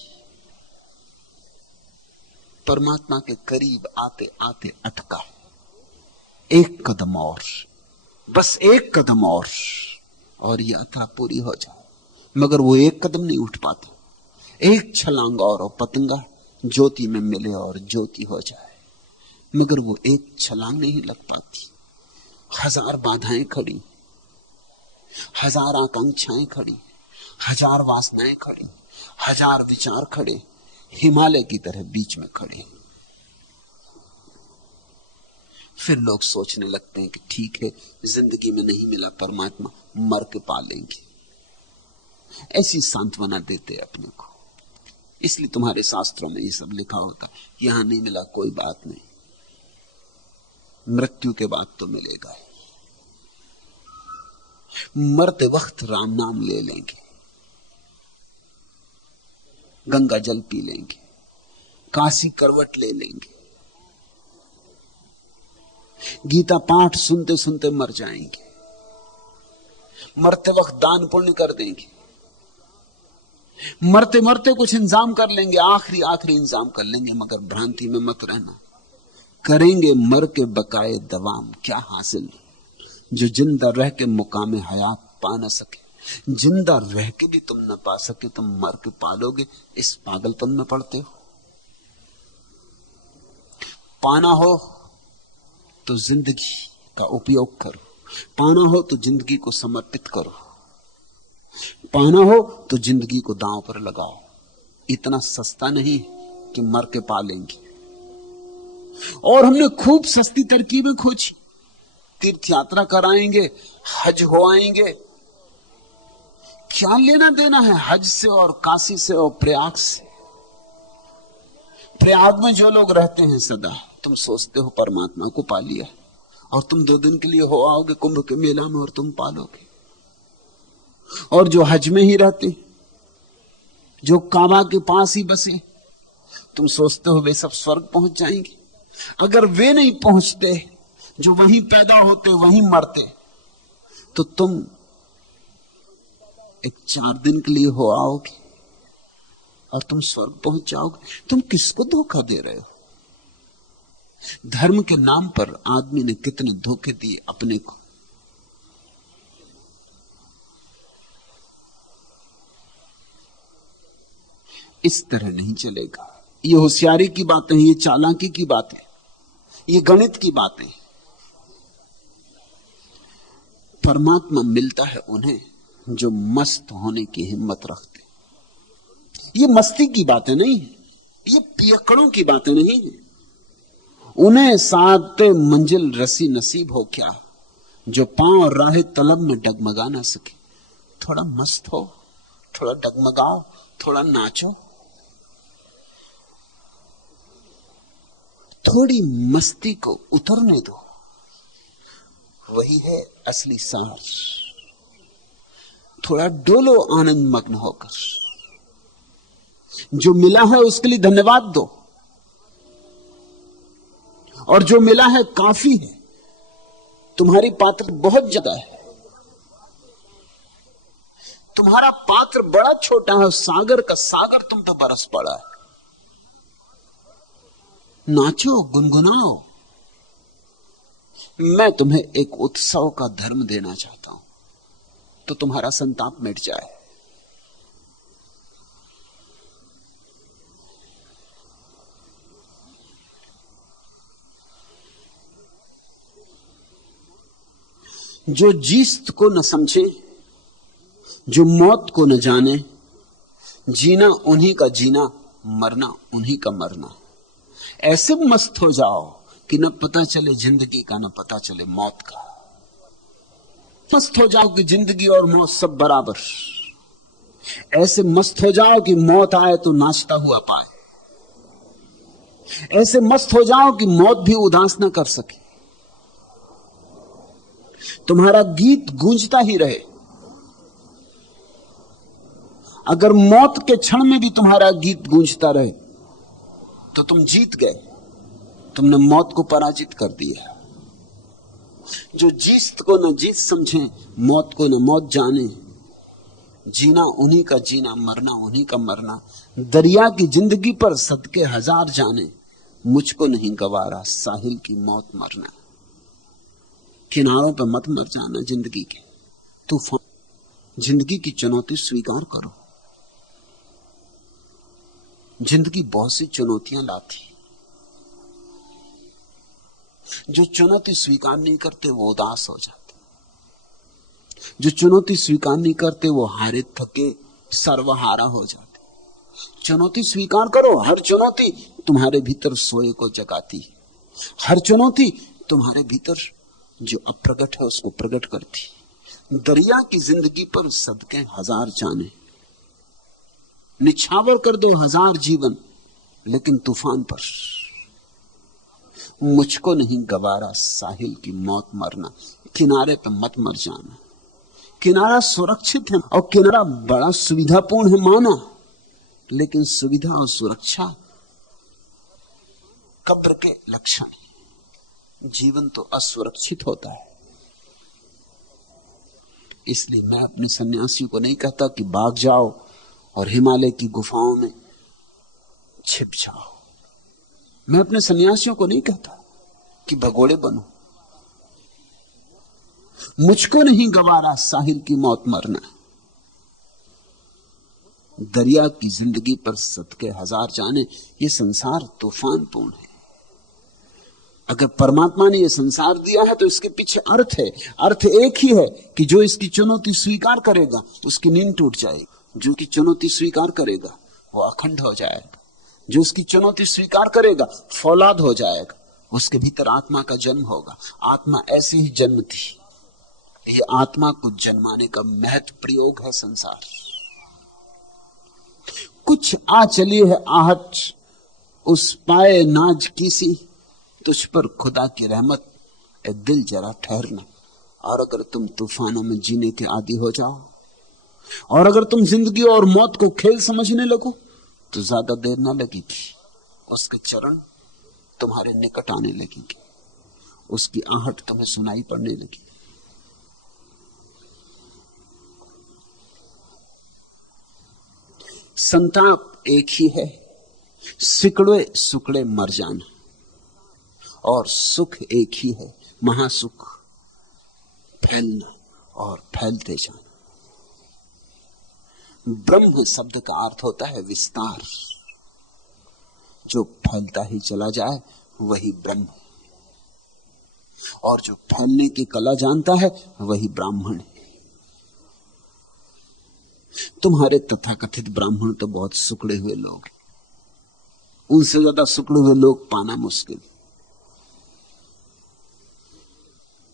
परमात्मा के करीब आते आते अटका, एक कदम और, बस एक कदम और ये यात्रा पूरी हो जाए। मगर वो एक कदम नहीं उठ पाता। एक छलांग और पतंगा ज्योति में मिले और ज्योति हो जाए, मगर वो एक छलांग नहीं लग पाती। हजार बाधाएं खड़ी, हजार आकांक्षाएं खड़ी, हजार वासनाएं खड़ी, हजार विचार खड़े, हिमालय की तरह बीच में खड़े। फिर लोग सोचने लगते हैं कि ठीक है, जिंदगी में नहीं मिला परमात्मा, मर के पा लेंगे। ऐसी सांत्वना देते अपने को। इसलिए तुम्हारे शास्त्रों में ये सब लिखा होता, यहां नहीं मिला कोई बात नहीं, मृत्यु के बाद तो मिलेगा ही। मरते वक्त राम नाम ले लेंगे, गंगा जल पी लेंगे, काशी करवट ले लेंगे, गीता पाठ सुनते सुनते मर जाएंगे, मरते वक्त दान पुण्य कर देंगे, मरते मरते कुछ इंतजाम कर लेंगे, आखिरी इंतजाम कर लेंगे। मगर भ्रांति में मत रहना, करेंगे मर के बकाए दवाम क्या हासिल, जो जिंदा रह के मुकामे हयात पा न सके। जिंदा रह के भी तुम न पा सके, तुम मर के पालोगे, इस पागलपन में पड़ते हो। पाना हो तो जिंदगी का उपयोग करो, पाना हो तो जिंदगी को समर्पित करो, पाना हो तो जिंदगी को दांव पर लगाओ। इतना सस्ता नहीं कि मर के पा लेंगे। और हमने खूब सस्ती तरकीबें खोजी, तीर्थ यात्रा कराएंगे, हज हो आएंगे, क्या लेना देना है हज से और काशी से और प्रयाग से? प्रयाग में जो लोग रहते हैं सदा, तुम सोचते हो परमात्मा को पा लिया, और तुम 2 दिन के लिए हो आओगे कुंभ के मेला में और तुम पालोगे। और जो हज में ही रहते, जो काबा के पास ही बसे, तुम सोचते हो वे सब स्वर्ग पहुंच जाएंगे। अगर वे नहीं पहुंचते, जो वहीं पैदा होते वहीं मरते, तो तुम एक 4 दिन के लिए हो आओगे और तुम स्वर्ग पहुंच जाओगे। तुम किसको धोखा दे रहे हो? धर्म के नाम पर आदमी ने कितने धोखे दिए अपने को। इस तरह नहीं चलेगा। ये होशियारी की बातें, ये चालाकी की बातें, ये गणित की बातें। परमात्मा मिलता है उन्हें जो मस्त होने की हिम्मत रखते। ये मस्ती की बातें नहीं, ये पियक्कड़ों की बातें नहीं। उन्हें 7 मंजिल रसी नसीब हो क्या, जो पांव राह तलब में डगमगा ना सके। थोड़ा मस्त हो, थोड़ा डगमगाओ, थोड़ा नाचो, थोड़ी मस्ती को उतरने दो। वही है असली सार। थोड़ा डोलो आनंद मग्न होकर। जो मिला है उसके लिए धन्यवाद दो, और जो मिला है काफी है। तुम्हारी पात्र बहुत ज्यादा है, तुम्हारा पात्र बड़ा छोटा है। सागर का सागर तुम पे बरस पड़ा है। नाचो, गुनगुनाओ। मैं तुम्हें एक उत्सव का धर्म देना चाहता हूं, तो तुम्हारा संताप मिट जाए। जो जीस्त को न समझे, जो मौत को न जाने, जीना उन्हीं का जीना, मरना उन्हीं का मरना। ऐसे मस्त हो जाओ कि न पता चले जिंदगी का, न पता चले मौत का। मस्त हो जाओ कि जिंदगी और मौत सब बराबर। ऐसे मस्त हो जाओ कि मौत आए तो नाचता हुआ पाए। ऐसे मस्त हो जाओ कि मौत भी उदास न कर सके। तुम्हारा गीत गूंजता ही रहे। अगर मौत के क्षण में भी तुम्हारा गीत गूंजता रहे तो तुम जीत गए। तुमने मौत को पराजित कर दिया। जो जीत को न जीत समझे, मौत को न मौत जाने, जीना उन्हीं का जीना, मरना उन्हीं का मरना। दरिया की जिंदगी पर सदके 1000 जाने, मुझको नहीं गवारा साहिल की मौत मरना। किनारों पर मत मर जाना जिंदगी के तूफान। जिंदगी की चुनौती स्वीकार करो। जिंदगी बहुत सी चुनौतियां लाती। जो चुनौती स्वीकार नहीं करते वो उदास हो जाते। जो चुनौती स्वीकार नहीं करते वो हारे थके सर्वहारा हो जाते। चुनौती स्वीकार करो। हर चुनौती तुम्हारे भीतर सोए को जगाती है। हर चुनौती तुम्हारे भीतर जो अप्रगट है उसको प्रकट करती। दरिया की जिंदगी पर सदके 1000 जाने, निछावर कर दो 1000 जीवन, लेकिन तूफान पर मुझको नहीं गवारा साहिल की मौत मरना। किनारे पे मत मर जाना। किनारा सुरक्षित है और किनारा बड़ा सुविधापूर्ण है माना, लेकिन सुविधा और सुरक्षा कब्र के लक्षण। जीवन तो असुरक्षित होता है। इसलिए मैं अपने सन्यासियों को नहीं कहता कि भाग जाओ और हिमालय की गुफाओं में छिप जाओ। मैं अपने सन्यासियों को नहीं कहता कि भगोड़े बनो। मुझको नहीं गवारा साहिल की मौत मरना। दरिया की जिंदगी पर सदके 1000 जाने। ये संसार तूफान पूर्ण है। अगर परमात्मा ने यह संसार दिया है तो इसके पीछे अर्थ है। अर्थ एक ही है कि जो इसकी चुनौती स्वीकार करेगा उसकी नींद टूट जाएगी। जो की चुनौती स्वीकार करेगा वो अखंड हो जाएगा। जो उसकी चुनौती स्वीकार करेगा फौलाद हो जाएगा। उसके भीतर आत्मा का जन्म होगा। आत्मा ऐसे ही जन्म थी। ये आत्मा को जन्माने का महत्व प्रयोग है संसार। कुछ आ चली है आहट उस पाए नाज की सी, तुझ पर खुदा की रहमत ए दिल जरा ठहरना। और अगर तुम तूफानों में जीने के आदी हो जाओ, और अगर तुम जिंदगी और मौत को खेल समझने लगो, तो ज्यादा देर ना लगेगी, उसके चरण तुम्हारे निकट आने लगेंगे, उसकी आहट तुम्हें सुनाई पड़ने लगी। संताप एक ही है, सिकड़े सुकड़े मर जाना, और सुख एक ही है, महासुख, फैलना और फैलते जाना। ब्रह्म शब्द का अर्थ होता है विस्तार। जो फैलता ही चला जाए वही ब्रह्म, और जो फैलने की कला जानता है वही ब्राह्मण है। तुम्हारे तथाकथित ब्राह्मण तो बहुत सुकड़े हुए लोग, उनसे ज्यादा सुकड़े हुए लोग पाना मुश्किल।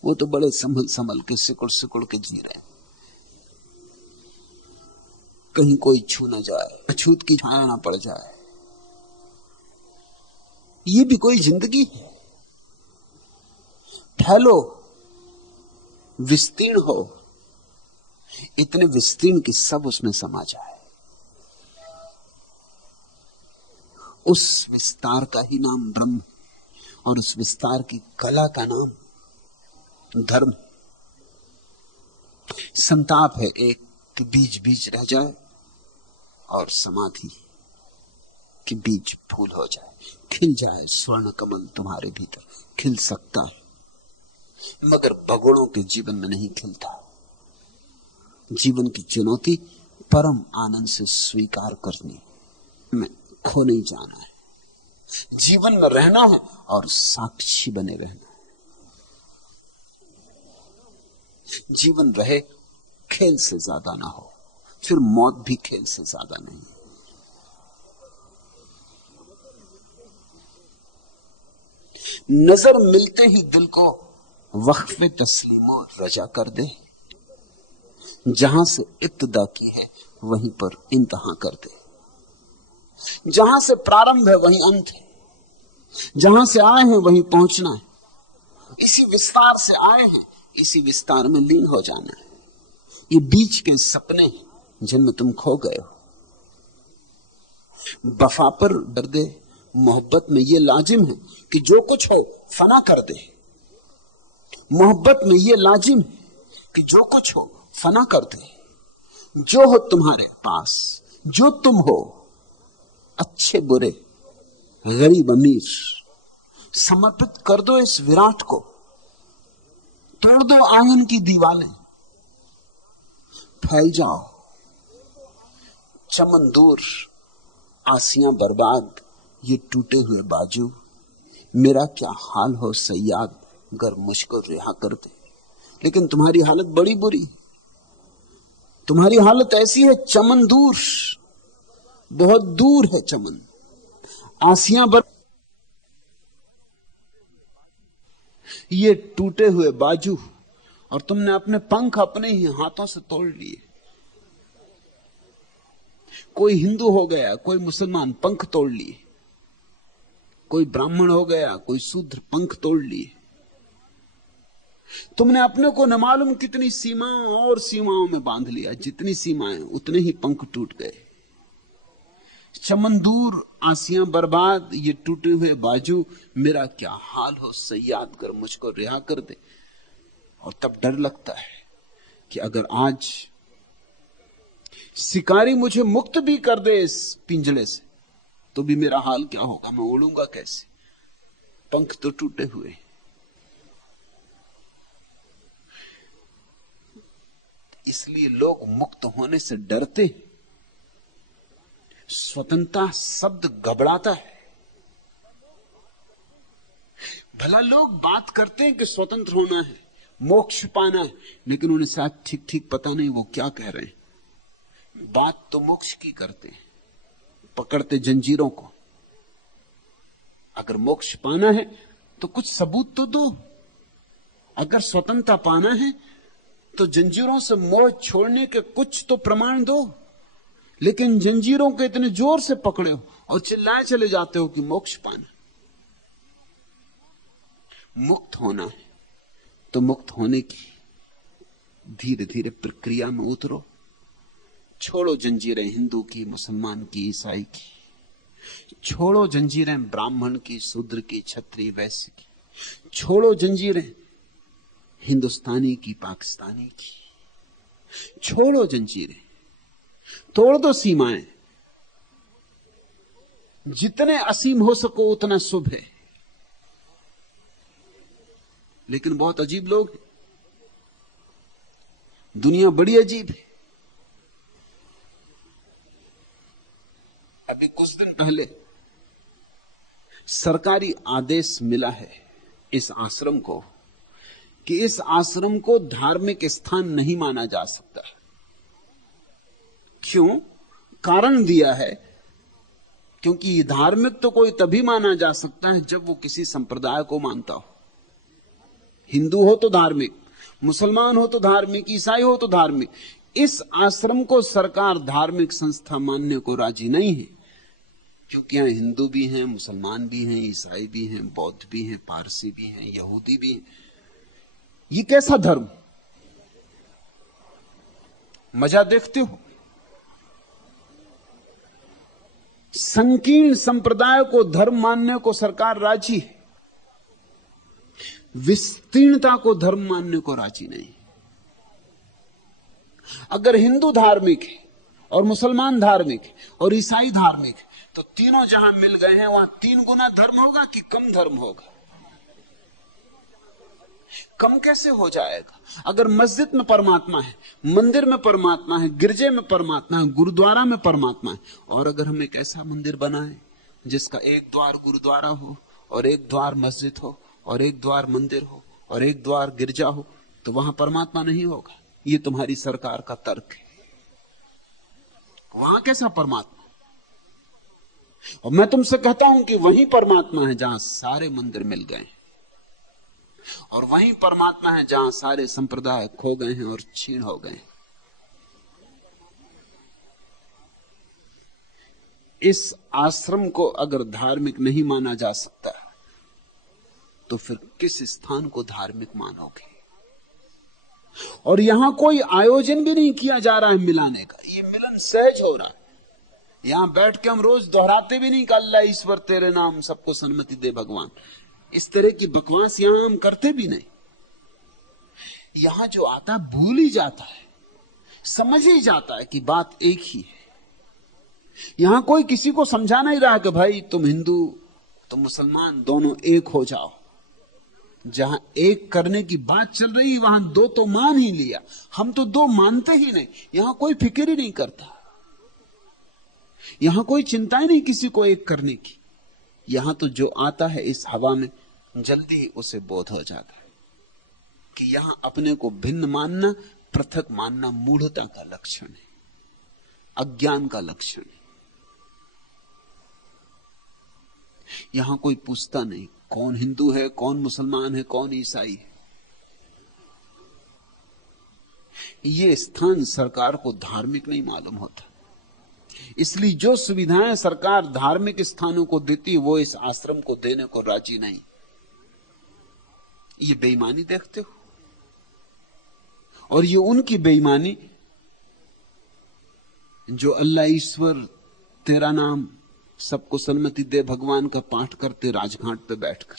वो तो बड़े संभल संभल के सिकुड़ सिकुड़ के जी रहे, कहीं कोई छू ना जाए, अछूत की छाया ना पड़ जाए। ये भी कोई जिंदगी है? फैलो, विस्तीर्ण हो, इतने विस्तीर्ण कि सब उसमें समा जाए। उस विस्तार का ही नाम ब्रह्म, और उस विस्तार की कला का नाम धर्म। संताप है एक कि बीज बीज रह जाए, और समाधि कि बीज फूल हो जाए, खिल जाए। स्वर्ण कमल तुम्हारे भीतर खिल सकता है, मगर भगोड़ों के जीवन में नहीं खिलता। जीवन की चुनौती परम आनंद से स्वीकार करनी, में खो नहीं जाना है, जीवन में रहना है और साक्षी बने रहना है। जीवन रहे, खेल से ज्यादा ना हो, फिर मौत भी खेल से ज्यादा नहीं। नजर मिलते ही दिल को वक्फे तस्लीमो रजा कर दे, जहां से इब्तिदा की है वहीं पर इंतहा कर दे। जहां से प्रारंभ है वहीं अंत है, जहां से आए हैं वहीं पहुंचना है। इसी विस्तार से आए हैं, इसी विस्तार में लीन हो जाना है। ये बीच के सपने हैं जिनमें तुम खो गए हो। वफा पर दर्दे मोहब्बत में ये लाजिम है कि जो कुछ हो फना कर दे। मोहब्बत में ये लाजिम है कि जो कुछ हो फना कर दे। जो हो तुम्हारे पास, जो तुम हो, अच्छे बुरे, गरीब अमीर, समर्पित कर दो इस विराट को। तोड़ दो आंगन की दीवारें, फैल जाओ। चमन दूर, आसियां बर्बाद, ये टूटे हुए बाजू, मेरा क्या हाल हो सयाद गर मुझको रिहा कर दे। लेकिन तुम्हारी हालत बड़ी बुरी, तुम्हारी हालत ऐसी है, चमन दूर, बहुत दूर है चमन, आसियां बर्बाद, ये टूटे हुए बाजू, और तुमने अपने पंख अपने ही हाथों से तोड़ लिए। कोई हिंदू हो गया, कोई मुसलमान, पंख तोड़ लिए। कोई ब्राह्मण हो गया, कोई शूद्र, पंख तोड़ लिए। तुमने अपने को न मालूम कितनी सीमाओं और सीमाओं में बांध लिया। जितनी सीमाएं उतने ही पंख टूट गए। चमन दूर, आसियां बर्बाद, ये टूटे हुए बाजू, मेरा क्या हाल हो सयाद कर मुझको रिहा कर दे। और तब डर लगता है कि अगर आज शिकारी मुझे मुक्त भी कर दे इस पिंजड़े से, तो भी मेरा हाल क्या होगा, मैं उड़ूंगा कैसे, पंख तो टूटे हुए। इसलिए लोग मुक्त होने से डरते। स्वतंत्रता शब्द घबराता है। भला लोग बात करते हैं कि स्वतंत्र होना है, मोक्ष पाना है, लेकिन उन्हें शायद ठीक ठीक पता नहीं वो क्या कह रहे हैं। बात तो मोक्ष की करते हैं, पकड़ते जंजीरों को। अगर मोक्ष पाना है तो कुछ सबूत तो दो। अगर स्वतंत्रता पाना है तो जंजीरों से मोह छोड़ने के कुछ तो प्रमाण दो। लेकिन जंजीरों के इतने जोर से पकड़े हो और चिल्लाए चले जाते हो कि मोक्ष पाना। मुक्त होना है तो मुक्त होने की धीरे धीरे प्रक्रिया में उतरो। छोड़ो जंजीरें हिंदू की, मुसलमान की, ईसाई की। छोड़ो जंजीरें ब्राह्मण की, शूद्र की, क्षत्रिय, वैश्य की। छोड़ो जंजीरें हिंदुस्तानी की, पाकिस्तानी की। छोड़ो जंजीरें, तोड़ दो सीमाएं। जितने असीम हो सको उतना शुभ है। लेकिन बहुत अजीब लोग हैं। दुनिया बड़ी अजीब है। अभी कुछ दिन पहले सरकारी आदेश मिला है इस आश्रम को कि इस आश्रम को धार्मिक स्थान नहीं माना जा सकता। क्यों? कारण दिया है क्योंकि धार्मिक तो कोई तभी माना जा सकता है जब वो किसी संप्रदाय को मानता हो। हिंदू हो तो धार्मिक, मुसलमान हो तो धार्मिक, ईसाई हो तो धार्मिक। इस आश्रम को सरकार धार्मिक संस्था मानने को राजी नहीं है, क्योंकि यहां हिंदू भी हैं, मुसलमान भी हैं, ईसाई भी हैं, बौद्ध भी हैं, पारसी भी हैं, यहूदी भी हैं। ये कैसा धर्म? मजा देखते हो? संकीर्ण संप्रदाय को धर्म मानने को सरकार राजी है, विस्तीर्णता को धर्म मानने को राजी नहीं। अगर हिंदू धार्मिक है और मुसलमान धार्मिक है और ईसाई धार्मिक है तो तीनों जहां मिल गए हैं वहां 3 गुना धर्म होगा कि कम धर्म होगा? कम कैसे हो जाएगा? अगर मस्जिद में परमात्मा है, मंदिर में परमात्मा है, गिरजे में परमात्मा है, गुरुद्वारा में परमात्मा है, और अगर हम एक ऐसा मंदिर बनाए जिसका एक द्वार गुरुद्वारा हो और एक द्वार मस्जिद हो और एक द्वार मंदिर हो और एक द्वार गिरजा हो, तो वहां परमात्मा नहीं होगा। ये तुम्हारी सरकार का तर्क है। वहां कैसा परमात्मा? और मैं तुमसे कहता हूं कि वही परमात्मा है जहां सारे मंदिर मिल गए, और वही परमात्मा है जहां सारे संप्रदाय खो गए हैं और छीन हो गए। इस आश्रम को अगर धार्मिक नहीं माना जा सकता तो फिर किस स्थान को धार्मिक मानोगे? और यहां कोई आयोजन भी नहीं किया जा रहा है मिलाने का। ये मिलन सहज हो रहा है। यहां बैठ के हम रोज दोहराते भी नहीं कि अल्लाह ईश्वर तेरे नाम सबको सन्मति दे भगवान। इस तरह की बकवास यहां हम करते भी नहीं। यहां जो आता भूल ही जाता है, समझ ही जाता है कि बात एक ही है। यहां कोई किसी को समझा नहीं रहा कि भाई तुम हिंदू तुम मुसलमान दोनों एक हो जाओ। जहां एक करने की बात चल रही वहां 2 तो मान ही लिया। हम तो 2 मानते ही नहीं। यहां कोई फिक्र ही नहीं करता। यहां कोई चिंता ही नहीं किसी को एक करने की। यहां तो जो आता है इस हवा में जल्दी ही उसे बोध हो जाता है कि यहां अपने को भिन्न मानना, पृथक मानना मूढ़ता का लक्षण है, अज्ञान का लक्षण है। यहां कोई पूछता नहीं कौन हिंदू है, कौन मुसलमान है, कौन ईसाई है। ये स्थान सरकार को धार्मिक नहीं मालूम होता। इसलिए जो सुविधाएं सरकार धार्मिक स्थानों को देती वो इस आश्रम को देने को राजी नहीं। ये बेईमानी देखते हो, और ये उनकी बेईमानी जो अल्लाह ईश्वर तेरा नाम सबको सन्मति दे भगवान का पाठ करते राजघाट पे बैठकर।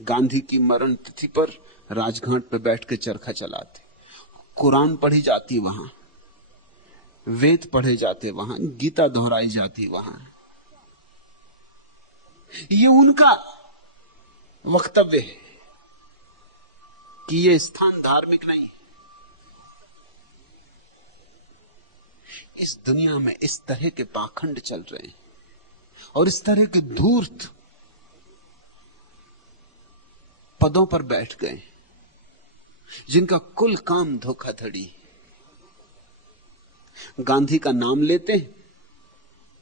गांधी की मरण तिथि पर राजघाट पे बैठ के चरखा चलाते, कुरान पढ़ी जाती वहां, वेद पढ़े जाते वहां, गीता दोहराई जाती वहां। ये उनका वक्तव्य है कि ये स्थान धार्मिक नहीं। इस दुनिया में इस तरह के पाखंड चल रहे हैं और इस तरह के धूर्त पदों पर बैठ गए जिनका कुल काम धोखाधड़ी। गांधी का नाम लेते हैं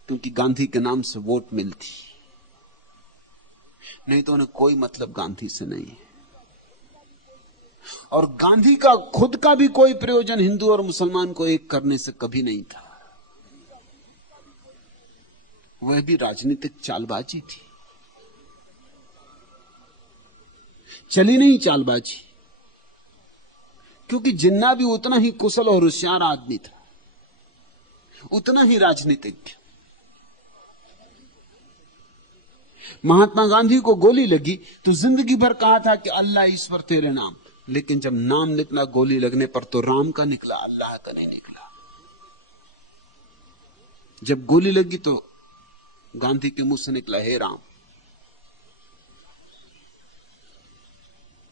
क्योंकि गांधी के नाम से वोट मिलती, नहीं तो उन्हें कोई मतलब गांधी से नहीं है। और गांधी का खुद का भी कोई प्रयोजन हिंदू और मुसलमान को एक करने से कभी नहीं था। वह भी राजनीतिक चालबाजी थी। चली नहीं चालबाजी, क्योंकि जिन्ना भी उतना ही कुशल और होशियार आदमी था, उतना ही राजनीतिज्ञ। महात्मा गांधी को गोली लगी तो जिंदगी भर कहा था कि अल्लाह ईश्वर तेरे नाम, लेकिन जब नाम निकला गोली लगने पर तो राम का निकला, अल्लाह का नहीं निकला। जब गोली लगी तो गांधी के मुंह से निकला, हे राम।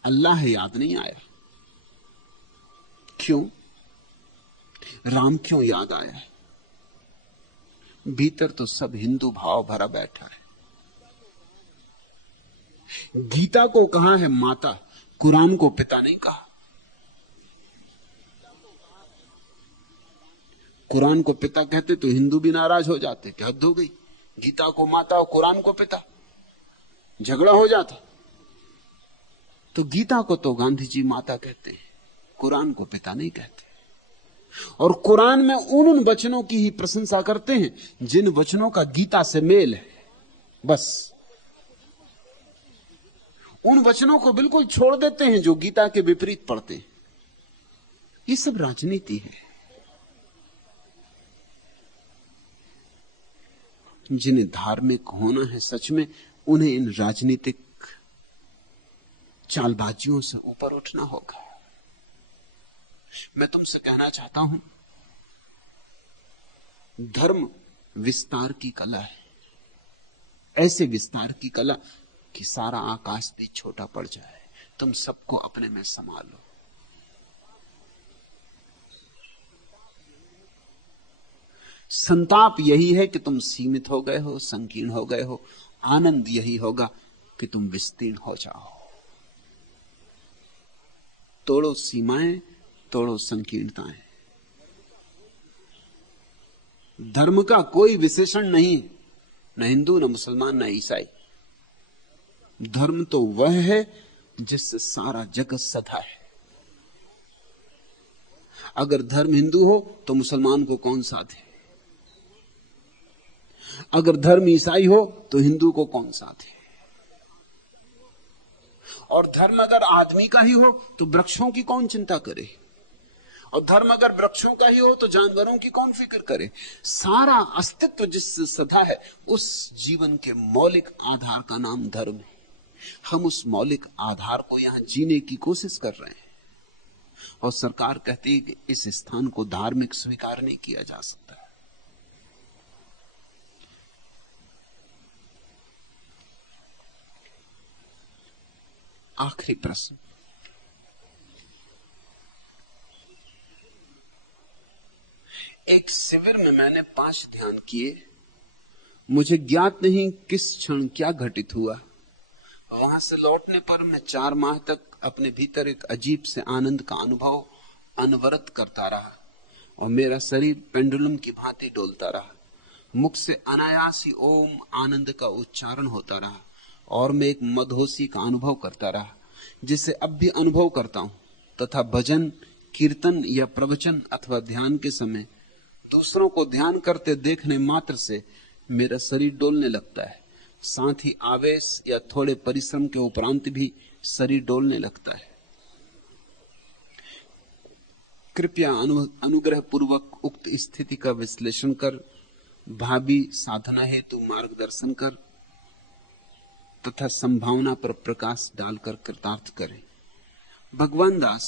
अल्लाह याद नहीं आया। क्यों? राम क्यों याद आया? भीतर तो सब हिंदू भाव भरा बैठा है। गीता को कहा है माता, कुरान को पिता नहीं कहा। कुरान को पिता कहते तो हिंदू भी नाराज हो जाते कि हद हो गई, गीता को माता और कुरान को पिता, झगड़ा हो जाता। तो गीता को तो गांधी जी माता कहते हैं, कुरान को पिता नहीं कहते। और कुरान में उन वचनों की ही प्रशंसा करते हैं जिन वचनों का गीता से मेल है। बस उन वचनों को बिल्कुल छोड़ देते हैं जो गीता के विपरीत पढ़ते हैं। ये सब राजनीति है। जिन्हें धार्मिक होना है सच में, उन्हें इन राजनीतिक चालबाजियों से ऊपर उठना होगा। मैं तुमसे कहना चाहता हूं, धर्म विस्तार की कला है। ऐसे विस्तार की कला कि सारा आकाश भी छोटा पड़ जाए, तुम सबको अपने में संभालो। संताप यही है कि तुम सीमित हो गए हो, संकीर्ण हो गए हो। आनंद यही होगा कि तुम विस्तीर्ण हो जाओ। तोड़ो सीमाएं, तोड़ो संकीर्णताएं। धर्म का कोई विशेषण नहीं, न हिंदू, न मुसलमान, न ईसाई। धर्म तो वह है जिससे सारा जगत सधा है। अगर धर्म हिंदू हो तो मुसलमान को कौन साधे? अगर धर्म ईसाई हो तो हिंदू को कौन साधे? और धर्म अगर आदमी का ही हो तो वृक्षों की कौन चिंता करे? और धर्म अगर वृक्षों का ही हो तो जानवरों की कौन फिक्र करे? सारा अस्तित्व जिससे सधा है, उस जीवन के मौलिक आधार का नाम धर्म है। हम उस मौलिक आधार को यहां जीने की कोशिश कर रहे हैं, और सरकार कहती है कि इस स्थान को धार्मिक स्वीकार नहीं किया जा सकता। आखिरी प्रश्न, एक शिविर में मैंने 5 ध्यान किए। मुझे ज्ञात नहीं किस क्षण क्या घटित हुआ। वहां से लौटने पर मैं 4 माह तक अपने भीतर एक अजीब से आनंद का अनुभव अनवरत करता रहा, और मेरा शरीर पेंडुलम की भांति डोलता रहा। मुख से अनायास ही ओम आनंद का उच्चारण होता रहा, और मैं एक मदहोशी का अनुभव करता रहा, जिसे अब भी अनुभव करता हूं। तथा भजन, कीर्तन या प्रवचन अथवा ध्यान के समय दूसरों को ध्यान करते देखने मात्र से मेरा शरीर डोलने लगता है। साथ ही आवेश या थोड़े परिश्रम के उपरांत भी शरीर डोलने लगता है। कृपया अनुग्रह पूर्वक उक्त स्थिति का विश्लेषण कर भावी साधना हेतु मार्गदर्शन कर तथा संभावना पर प्रकाश डालकर कृतार्थ करें। भगवान दास,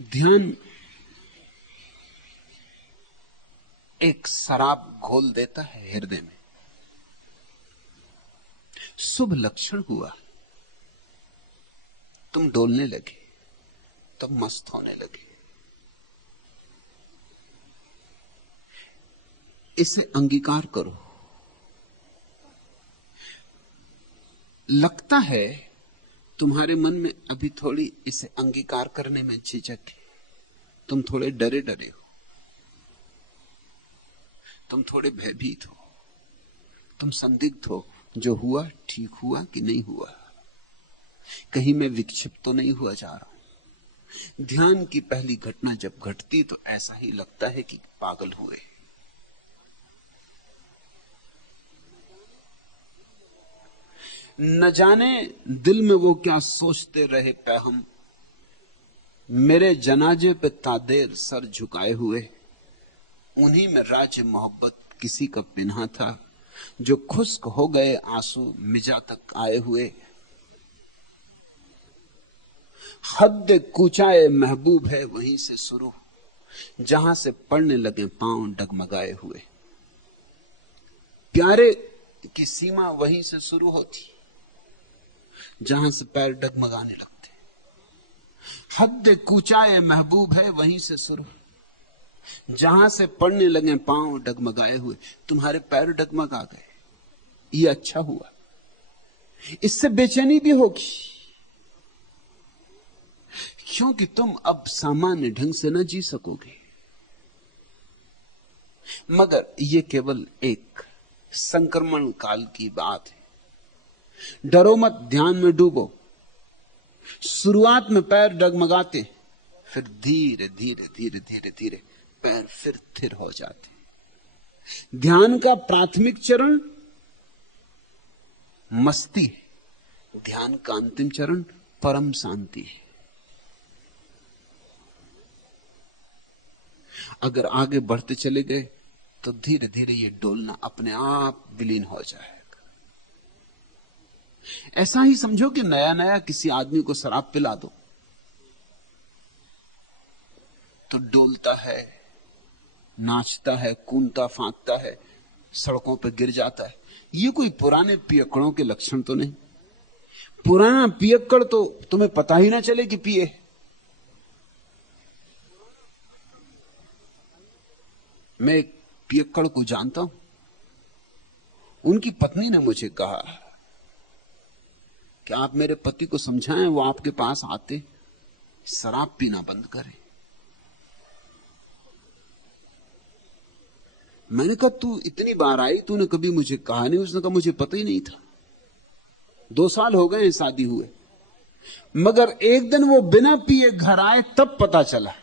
ध्यान एक शराब घोल देता है हृदय में। शुभ लक्षण हुआ, तुम डोलने लगे, तुम मस्त होने लगे। इसे अंगीकार करो। लगता है तुम्हारे मन में अभी थोड़ी इसे अंगीकार करने में झिझक है। तुम थोड़े डरे डरे हो, तुम थोड़े भयभीत हो, तुम संदिग्ध हो, जो हुआ ठीक हुआ कि नहीं हुआ। कहीं मैं विक्षिप्त तो नहीं हुआ जा रहा हूं। ध्यान की पहली घटना जब घटती तो ऐसा ही लगता है कि पागल हुए। न जाने दिल में वो क्या सोचते रहे पैहम, मेरे जनाजे पे तादेर सर झुकाए हुए। उन्हीं में राज मोहब्बत किसी का पिन्हा था, जो खुश्क हो गए आंसू मिजा तक आए हुए। हद कूचाए महबूब है वहीं से शुरू, जहां से पड़ने लगे पांव डगमगाए हुए। प्यारे की सीमा वहीं से शुरू होती जहां से पैर डगमगाने लगते। हद कूचाए महबूब है वहीं से शुरू, जहां से पड़ने लगे पांव डगमगाए हुए। तुम्हारे पैर डगमगा गए, ये अच्छा हुआ। इससे बेचैनी भी होगी, क्योंकि तुम अब सामान्य ढंग से न जी सकोगे। मगर यह केवल एक संक्रमण काल की बात है। डरो मत, ध्यान में डूबो। शुरुआत में पैर डगमगाते, फिर धीरे धीरे धीरे धीरे धीरे पैर फिर स्थिर हो जाते। ध्यान का प्राथमिक चरण मस्ती है, ध्यान का अंतिम चरण परम शांति है। अगर आगे बढ़ते चले गए तो धीरे धीरे ये डोलना अपने आप विलीन हो जाएगा। ऐसा ही समझो कि नया नया किसी आदमी को शराब पिला दो तो डोलता है, नाचता है, कूदता फांकता है, सड़कों पर गिर जाता है। ये कोई पुराने पियक्कड़ों के लक्षण तो नहीं। पुराना पियक्कड़ तो तुम्हें पता ही ना चले कि पिए। मैं एक पियक्कड़ को जानता हूं, उनकी पत्नी ने मुझे कहा कि आप मेरे पति को समझाएं, वो आपके पास आते शराब पीना बंद करें। मैंने कहा तू इतनी बार आई, तूने कभी मुझे कहा नहीं। उसने कहा मुझे पता ही नहीं था, 2 साल हो गए शादी हुए। मगर एक दिन वो बिना पिए घर आए तब पता चला।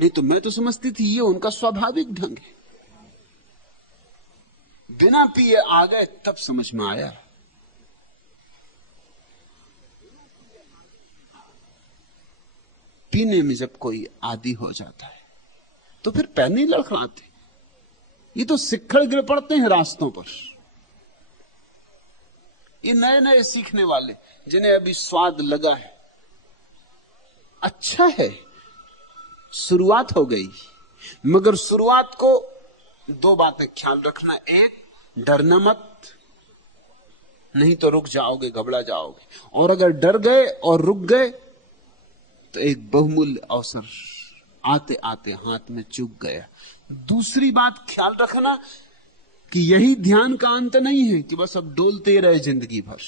नहीं तो मैं तो समझती थी ये उनका स्वाभाविक ढंग है। बिना पिए आ गए तब समझ में आया। पीने में जब कोई आदी हो जाता है तो फिर पैर नहीं लड़खड़ाते। ये तो सिक्खड़ गिर पड़ते हैं रास्तों पर। ये नए नए सीखने वाले जिन्हें अभी स्वाद लगा है, अच्छा है, शुरुआत हो गई। मगर शुरुआत को 2 बातें ख्याल रखना। एक, डरना मत, नहीं तो रुक जाओगे, घबरा जाओगे। और अगर डर गए और रुक गए तो एक बहुमूल्य अवसर आते आते हाथ में चूक गया। दूसरी बात ख्याल रखना कि यही ध्यान का अंत नहीं है कि बस अब डोलते रहे जिंदगी भर,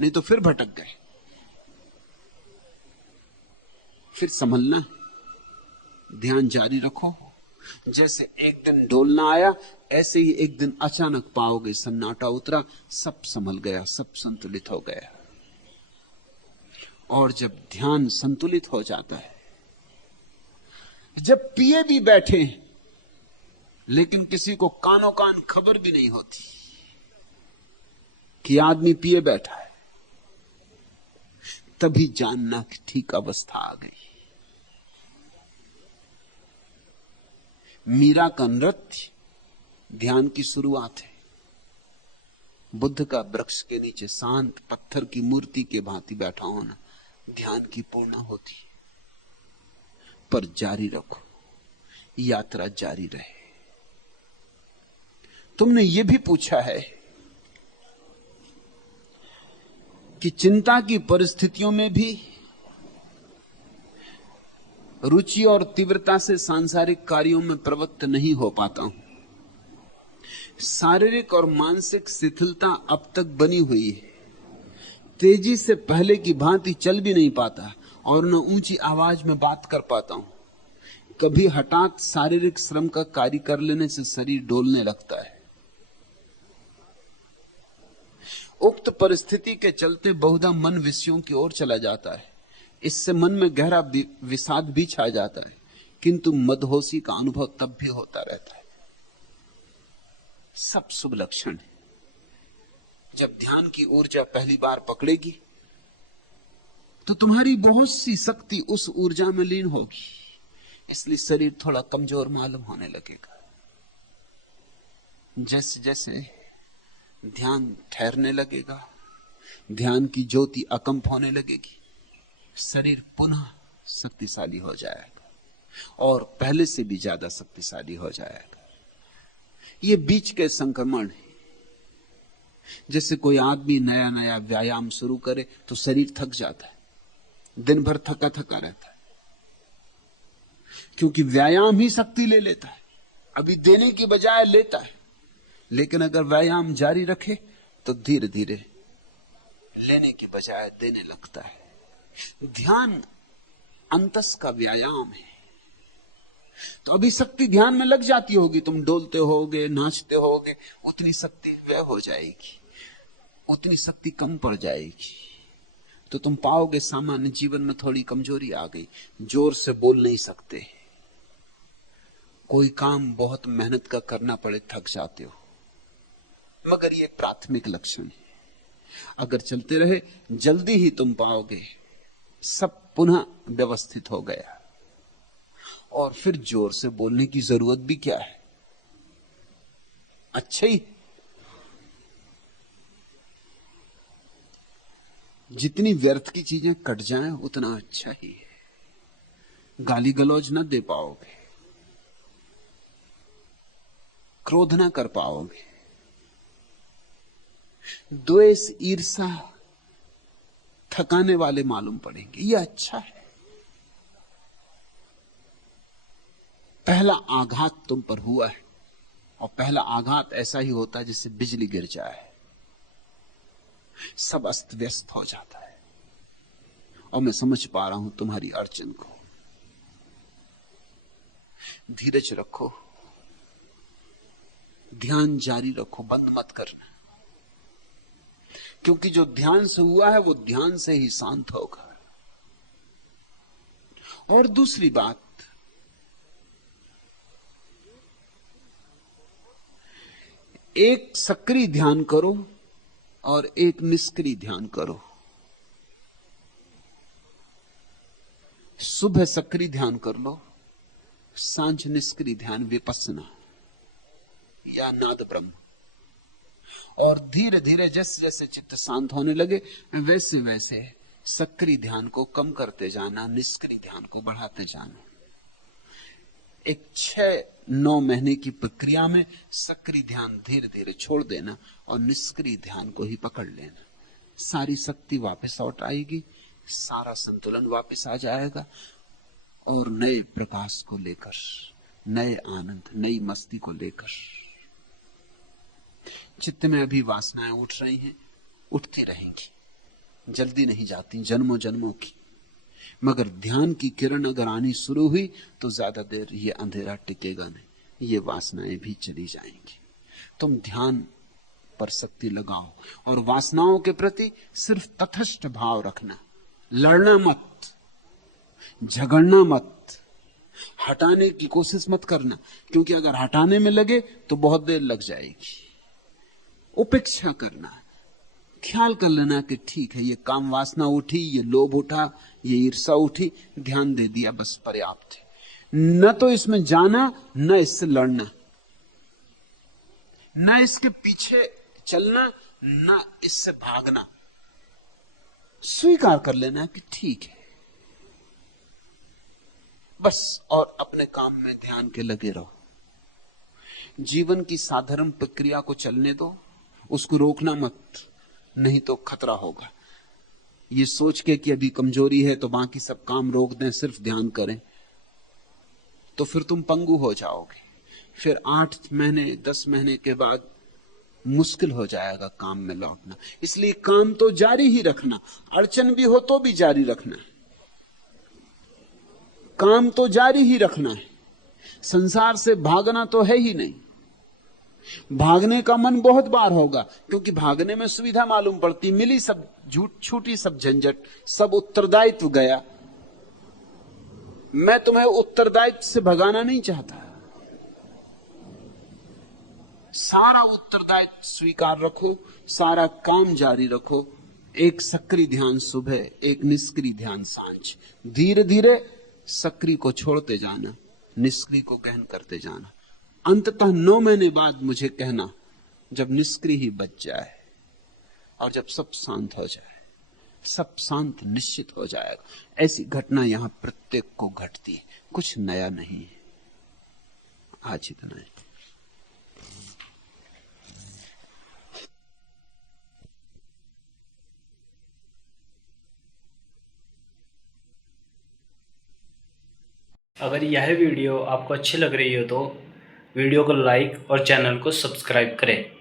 नहीं तो फिर भटक गए। फिर संभलना, ध्यान जारी रखो। जैसे एक दिन डोलना आया, ऐसे ही एक दिन अचानक पाओगे सन्नाटा उतरा, सब संभल गया, सब संतुलित हो गया। और जब ध्यान संतुलित हो जाता है, जब पिए भी बैठे लेकिन किसी को कानो कान खबर भी नहीं होती कि आदमी पिए बैठा है, तभी जानना कि ठीक अवस्था आ गई। मीरा का नृत्य ध्यान की शुरुआत है। बुद्ध का वृक्ष के नीचे शांत पत्थर की मूर्ति के भांति बैठा होना ध्यान की पूर्णा होती है। पर जारी रखो, यात्रा जारी रहे। तुमने यह भी पूछा है कि चिंता की परिस्थितियों में भी रुचि और तीव्रता से सांसारिक कार्यों में प्रवृत्त नहीं हो पाता हूं। शारीरिक और मानसिक शिथिलता अब तक बनी हुई है। तेजी से पहले की भांति चल भी नहीं पाता और न ऊंची आवाज में बात कर पाता हूं। कभी हठात शारीरिक श्रम का कार्य कर लेने से शरीर डोलने लगता है। उक्त परिस्थिति के चलते बहुधा मन विषयों की ओर चला जाता है। इससे मन में गहरा विषाद भी छा जाता है, किंतु मदहोशी का अनुभव तब भी होता रहता है। सब शुभ लक्षण है। जब ध्यान की ऊर्जा पहली बार पकड़ेगी तो तुम्हारी बहुत सी शक्ति उस ऊर्जा में लीन होगी, इसलिए शरीर थोड़ा कमजोर मालूम होने लगेगा। जैसे जैसे ध्यान ठहरने लगेगा, ध्यान की ज्योति अकंप होने लगेगी, शरीर पुनः शक्तिशाली हो जाएगा और पहले से भी ज्यादा शक्तिशाली हो जाएगा। ये बीच के संक्रमण है। जैसे कोई आदमी नया नया व्यायाम शुरू करे तो शरीर थक जाता है, दिन भर थका थका रहता है, क्योंकि व्यायाम ही शक्ति ले लेता है, अभी देने की बजाय लेता है। लेकिन अगर व्यायाम जारी रखे तो धीरे धीरे लेने की बजाय देने लगता है। ध्यान अंतस का व्यायाम है। तो अभी शक्ति ध्यान में लग जाती होगी, तुम डोलते होगे, नाचते होगे, उतनी शक्ति व्यय हो जाएगी, उतनी शक्ति कम पड़ जाएगी। तो तुम पाओगे सामान्य जीवन में थोड़ी कमजोरी आ गई, जोर से बोल नहीं सकते, कोई काम बहुत मेहनत का करना पड़े थक जाते हो। मगर ये प्राथमिक लक्षण है। अगर चलते रहे जल्दी ही तुम पाओगे सब पुनः व्यवस्थित हो गया, और फिर जोर से बोलने की जरूरत भी क्या है, अच्छा ही। जितनी व्यर्थ की चीजें कट जाएं उतना अच्छा ही है। गाली गलौज न दे पाओगे, क्रोध ना कर पाओगे, द्वेष ईर्षा थकाने वाले मालूम पड़ेंगे, ये अच्छा है। पहला आघात तुम पर हुआ है, और पहला आघात ऐसा ही होता है जिससे बिजली गिर जाए, सब अस्त व्यस्त हो जाता है। और मैं समझ पा रहा हूं तुम्हारी अड़चन को। धीरज रखो, ध्यान जारी रखो, बंद मत करना, क्योंकि जो ध्यान से हुआ है वो ध्यान से ही शांत होगा। और दूसरी बात, एक सक्रिय ध्यान करो और एक निष्क्रिय ध्यान करो। सुबह सक्रिय ध्यान कर लो, सांझ निष्क्रिय ध्यान विपस्सना या नाद ब्रह्म। और धीरे धीरे जैसे जैसे चित्त शांत होने लगे वैसे वैसे सक्रिय ध्यान को कम करते जाना, निष्क्रिय ध्यान को बढ़ाते जाना। एक 6-9 महीने की प्रक्रिया में सक्रिय ध्यान धीरे धीरे छोड़ देना और निष्क्रिय ध्यान को ही पकड़ लेना। सारी शक्ति वापस लौट आएगी, सारा संतुलन वापस आ जाएगा, और नए प्रकाश को लेकर, नए आनंद, नई मस्ती को लेकर। चित्त में अभी वासनाएं उठ रही हैं, उठती रहेंगी, जल्दी नहीं जाती, जन्मों जन्मों की। मगर ध्यान की किरण अगर आनी शुरू हुई तो ज्यादा देर ये अंधेरा टिकेगा नहीं, ये वासनाएं भी चली जाएंगी। तुम ध्यान पर शक्ति लगाओ और वासनाओं के प्रति सिर्फ तटस्थ भाव रखना, लड़ना मत, झगड़ना मत, हटाने की कोशिश मत करना, क्योंकि अगर हटाने में लगे तो बहुत देर लग जाएगी। उपेक्षा करना, ख्याल कर लेना कि ठीक है, ये काम वासना उठी, ये लोभ उठा, ये ईर्षा उठी, ध्यान दे दिया, बस पर्याप्त है। न तो इसमें जाना, न इससे लड़ना, न इसके पीछे चलना, न इससे भागना। स्वीकार कर लेना कि ठीक है बस, और अपने काम में ध्यान के लगे रहो। जीवन की साधारण प्रक्रिया को चलने दो, उसको रोकना मत, नहीं तो खतरा होगा। ये सोच के कि अभी कमजोरी है तो बाकी सब काम रोक दें, सिर्फ ध्यान करें, तो फिर तुम पंगु हो जाओगे। फिर 8 महीने 10 महीने के बाद मुश्किल हो जाएगा काम में लौटना। इसलिए काम तो जारी ही रखना, अड़चन भी हो तो भी जारी रखना है, काम तो जारी ही रखना है। संसार से भागना तो है ही नहीं, भागने का मन बहुत बार होगा, क्योंकि भागने में सुविधा मालूम पड़ती, मिली सब छूटी सब झंझट, सब उत्तरदायित्व गया। मैं तुम्हें उत्तरदायित्व से भगाना नहीं चाहता, सारा उत्तरदायित्व स्वीकार रखो, सारा काम जारी रखो। एक सक्रिय ध्यान सुबह, एक निष्क्रिय ध्यान सांझ। धीरे धीरे सक्रिय को छोड़ते जाना, निष्क्रिय को गहन करते जाना। अंततः 9 महीने बाद मुझे कहना, जब निष्क्रिय ही बच जाए और जब सब शांत हो जाए, सब शांत निश्चित हो जाएगा। ऐसी घटना यहां प्रत्येक को घटती है, कुछ नया नहीं है। आज इतना है। अगर यह वीडियो आपको अच्छी लग रही हो तो वीडियो को लाइक और चैनल को सब्सक्राइब करें।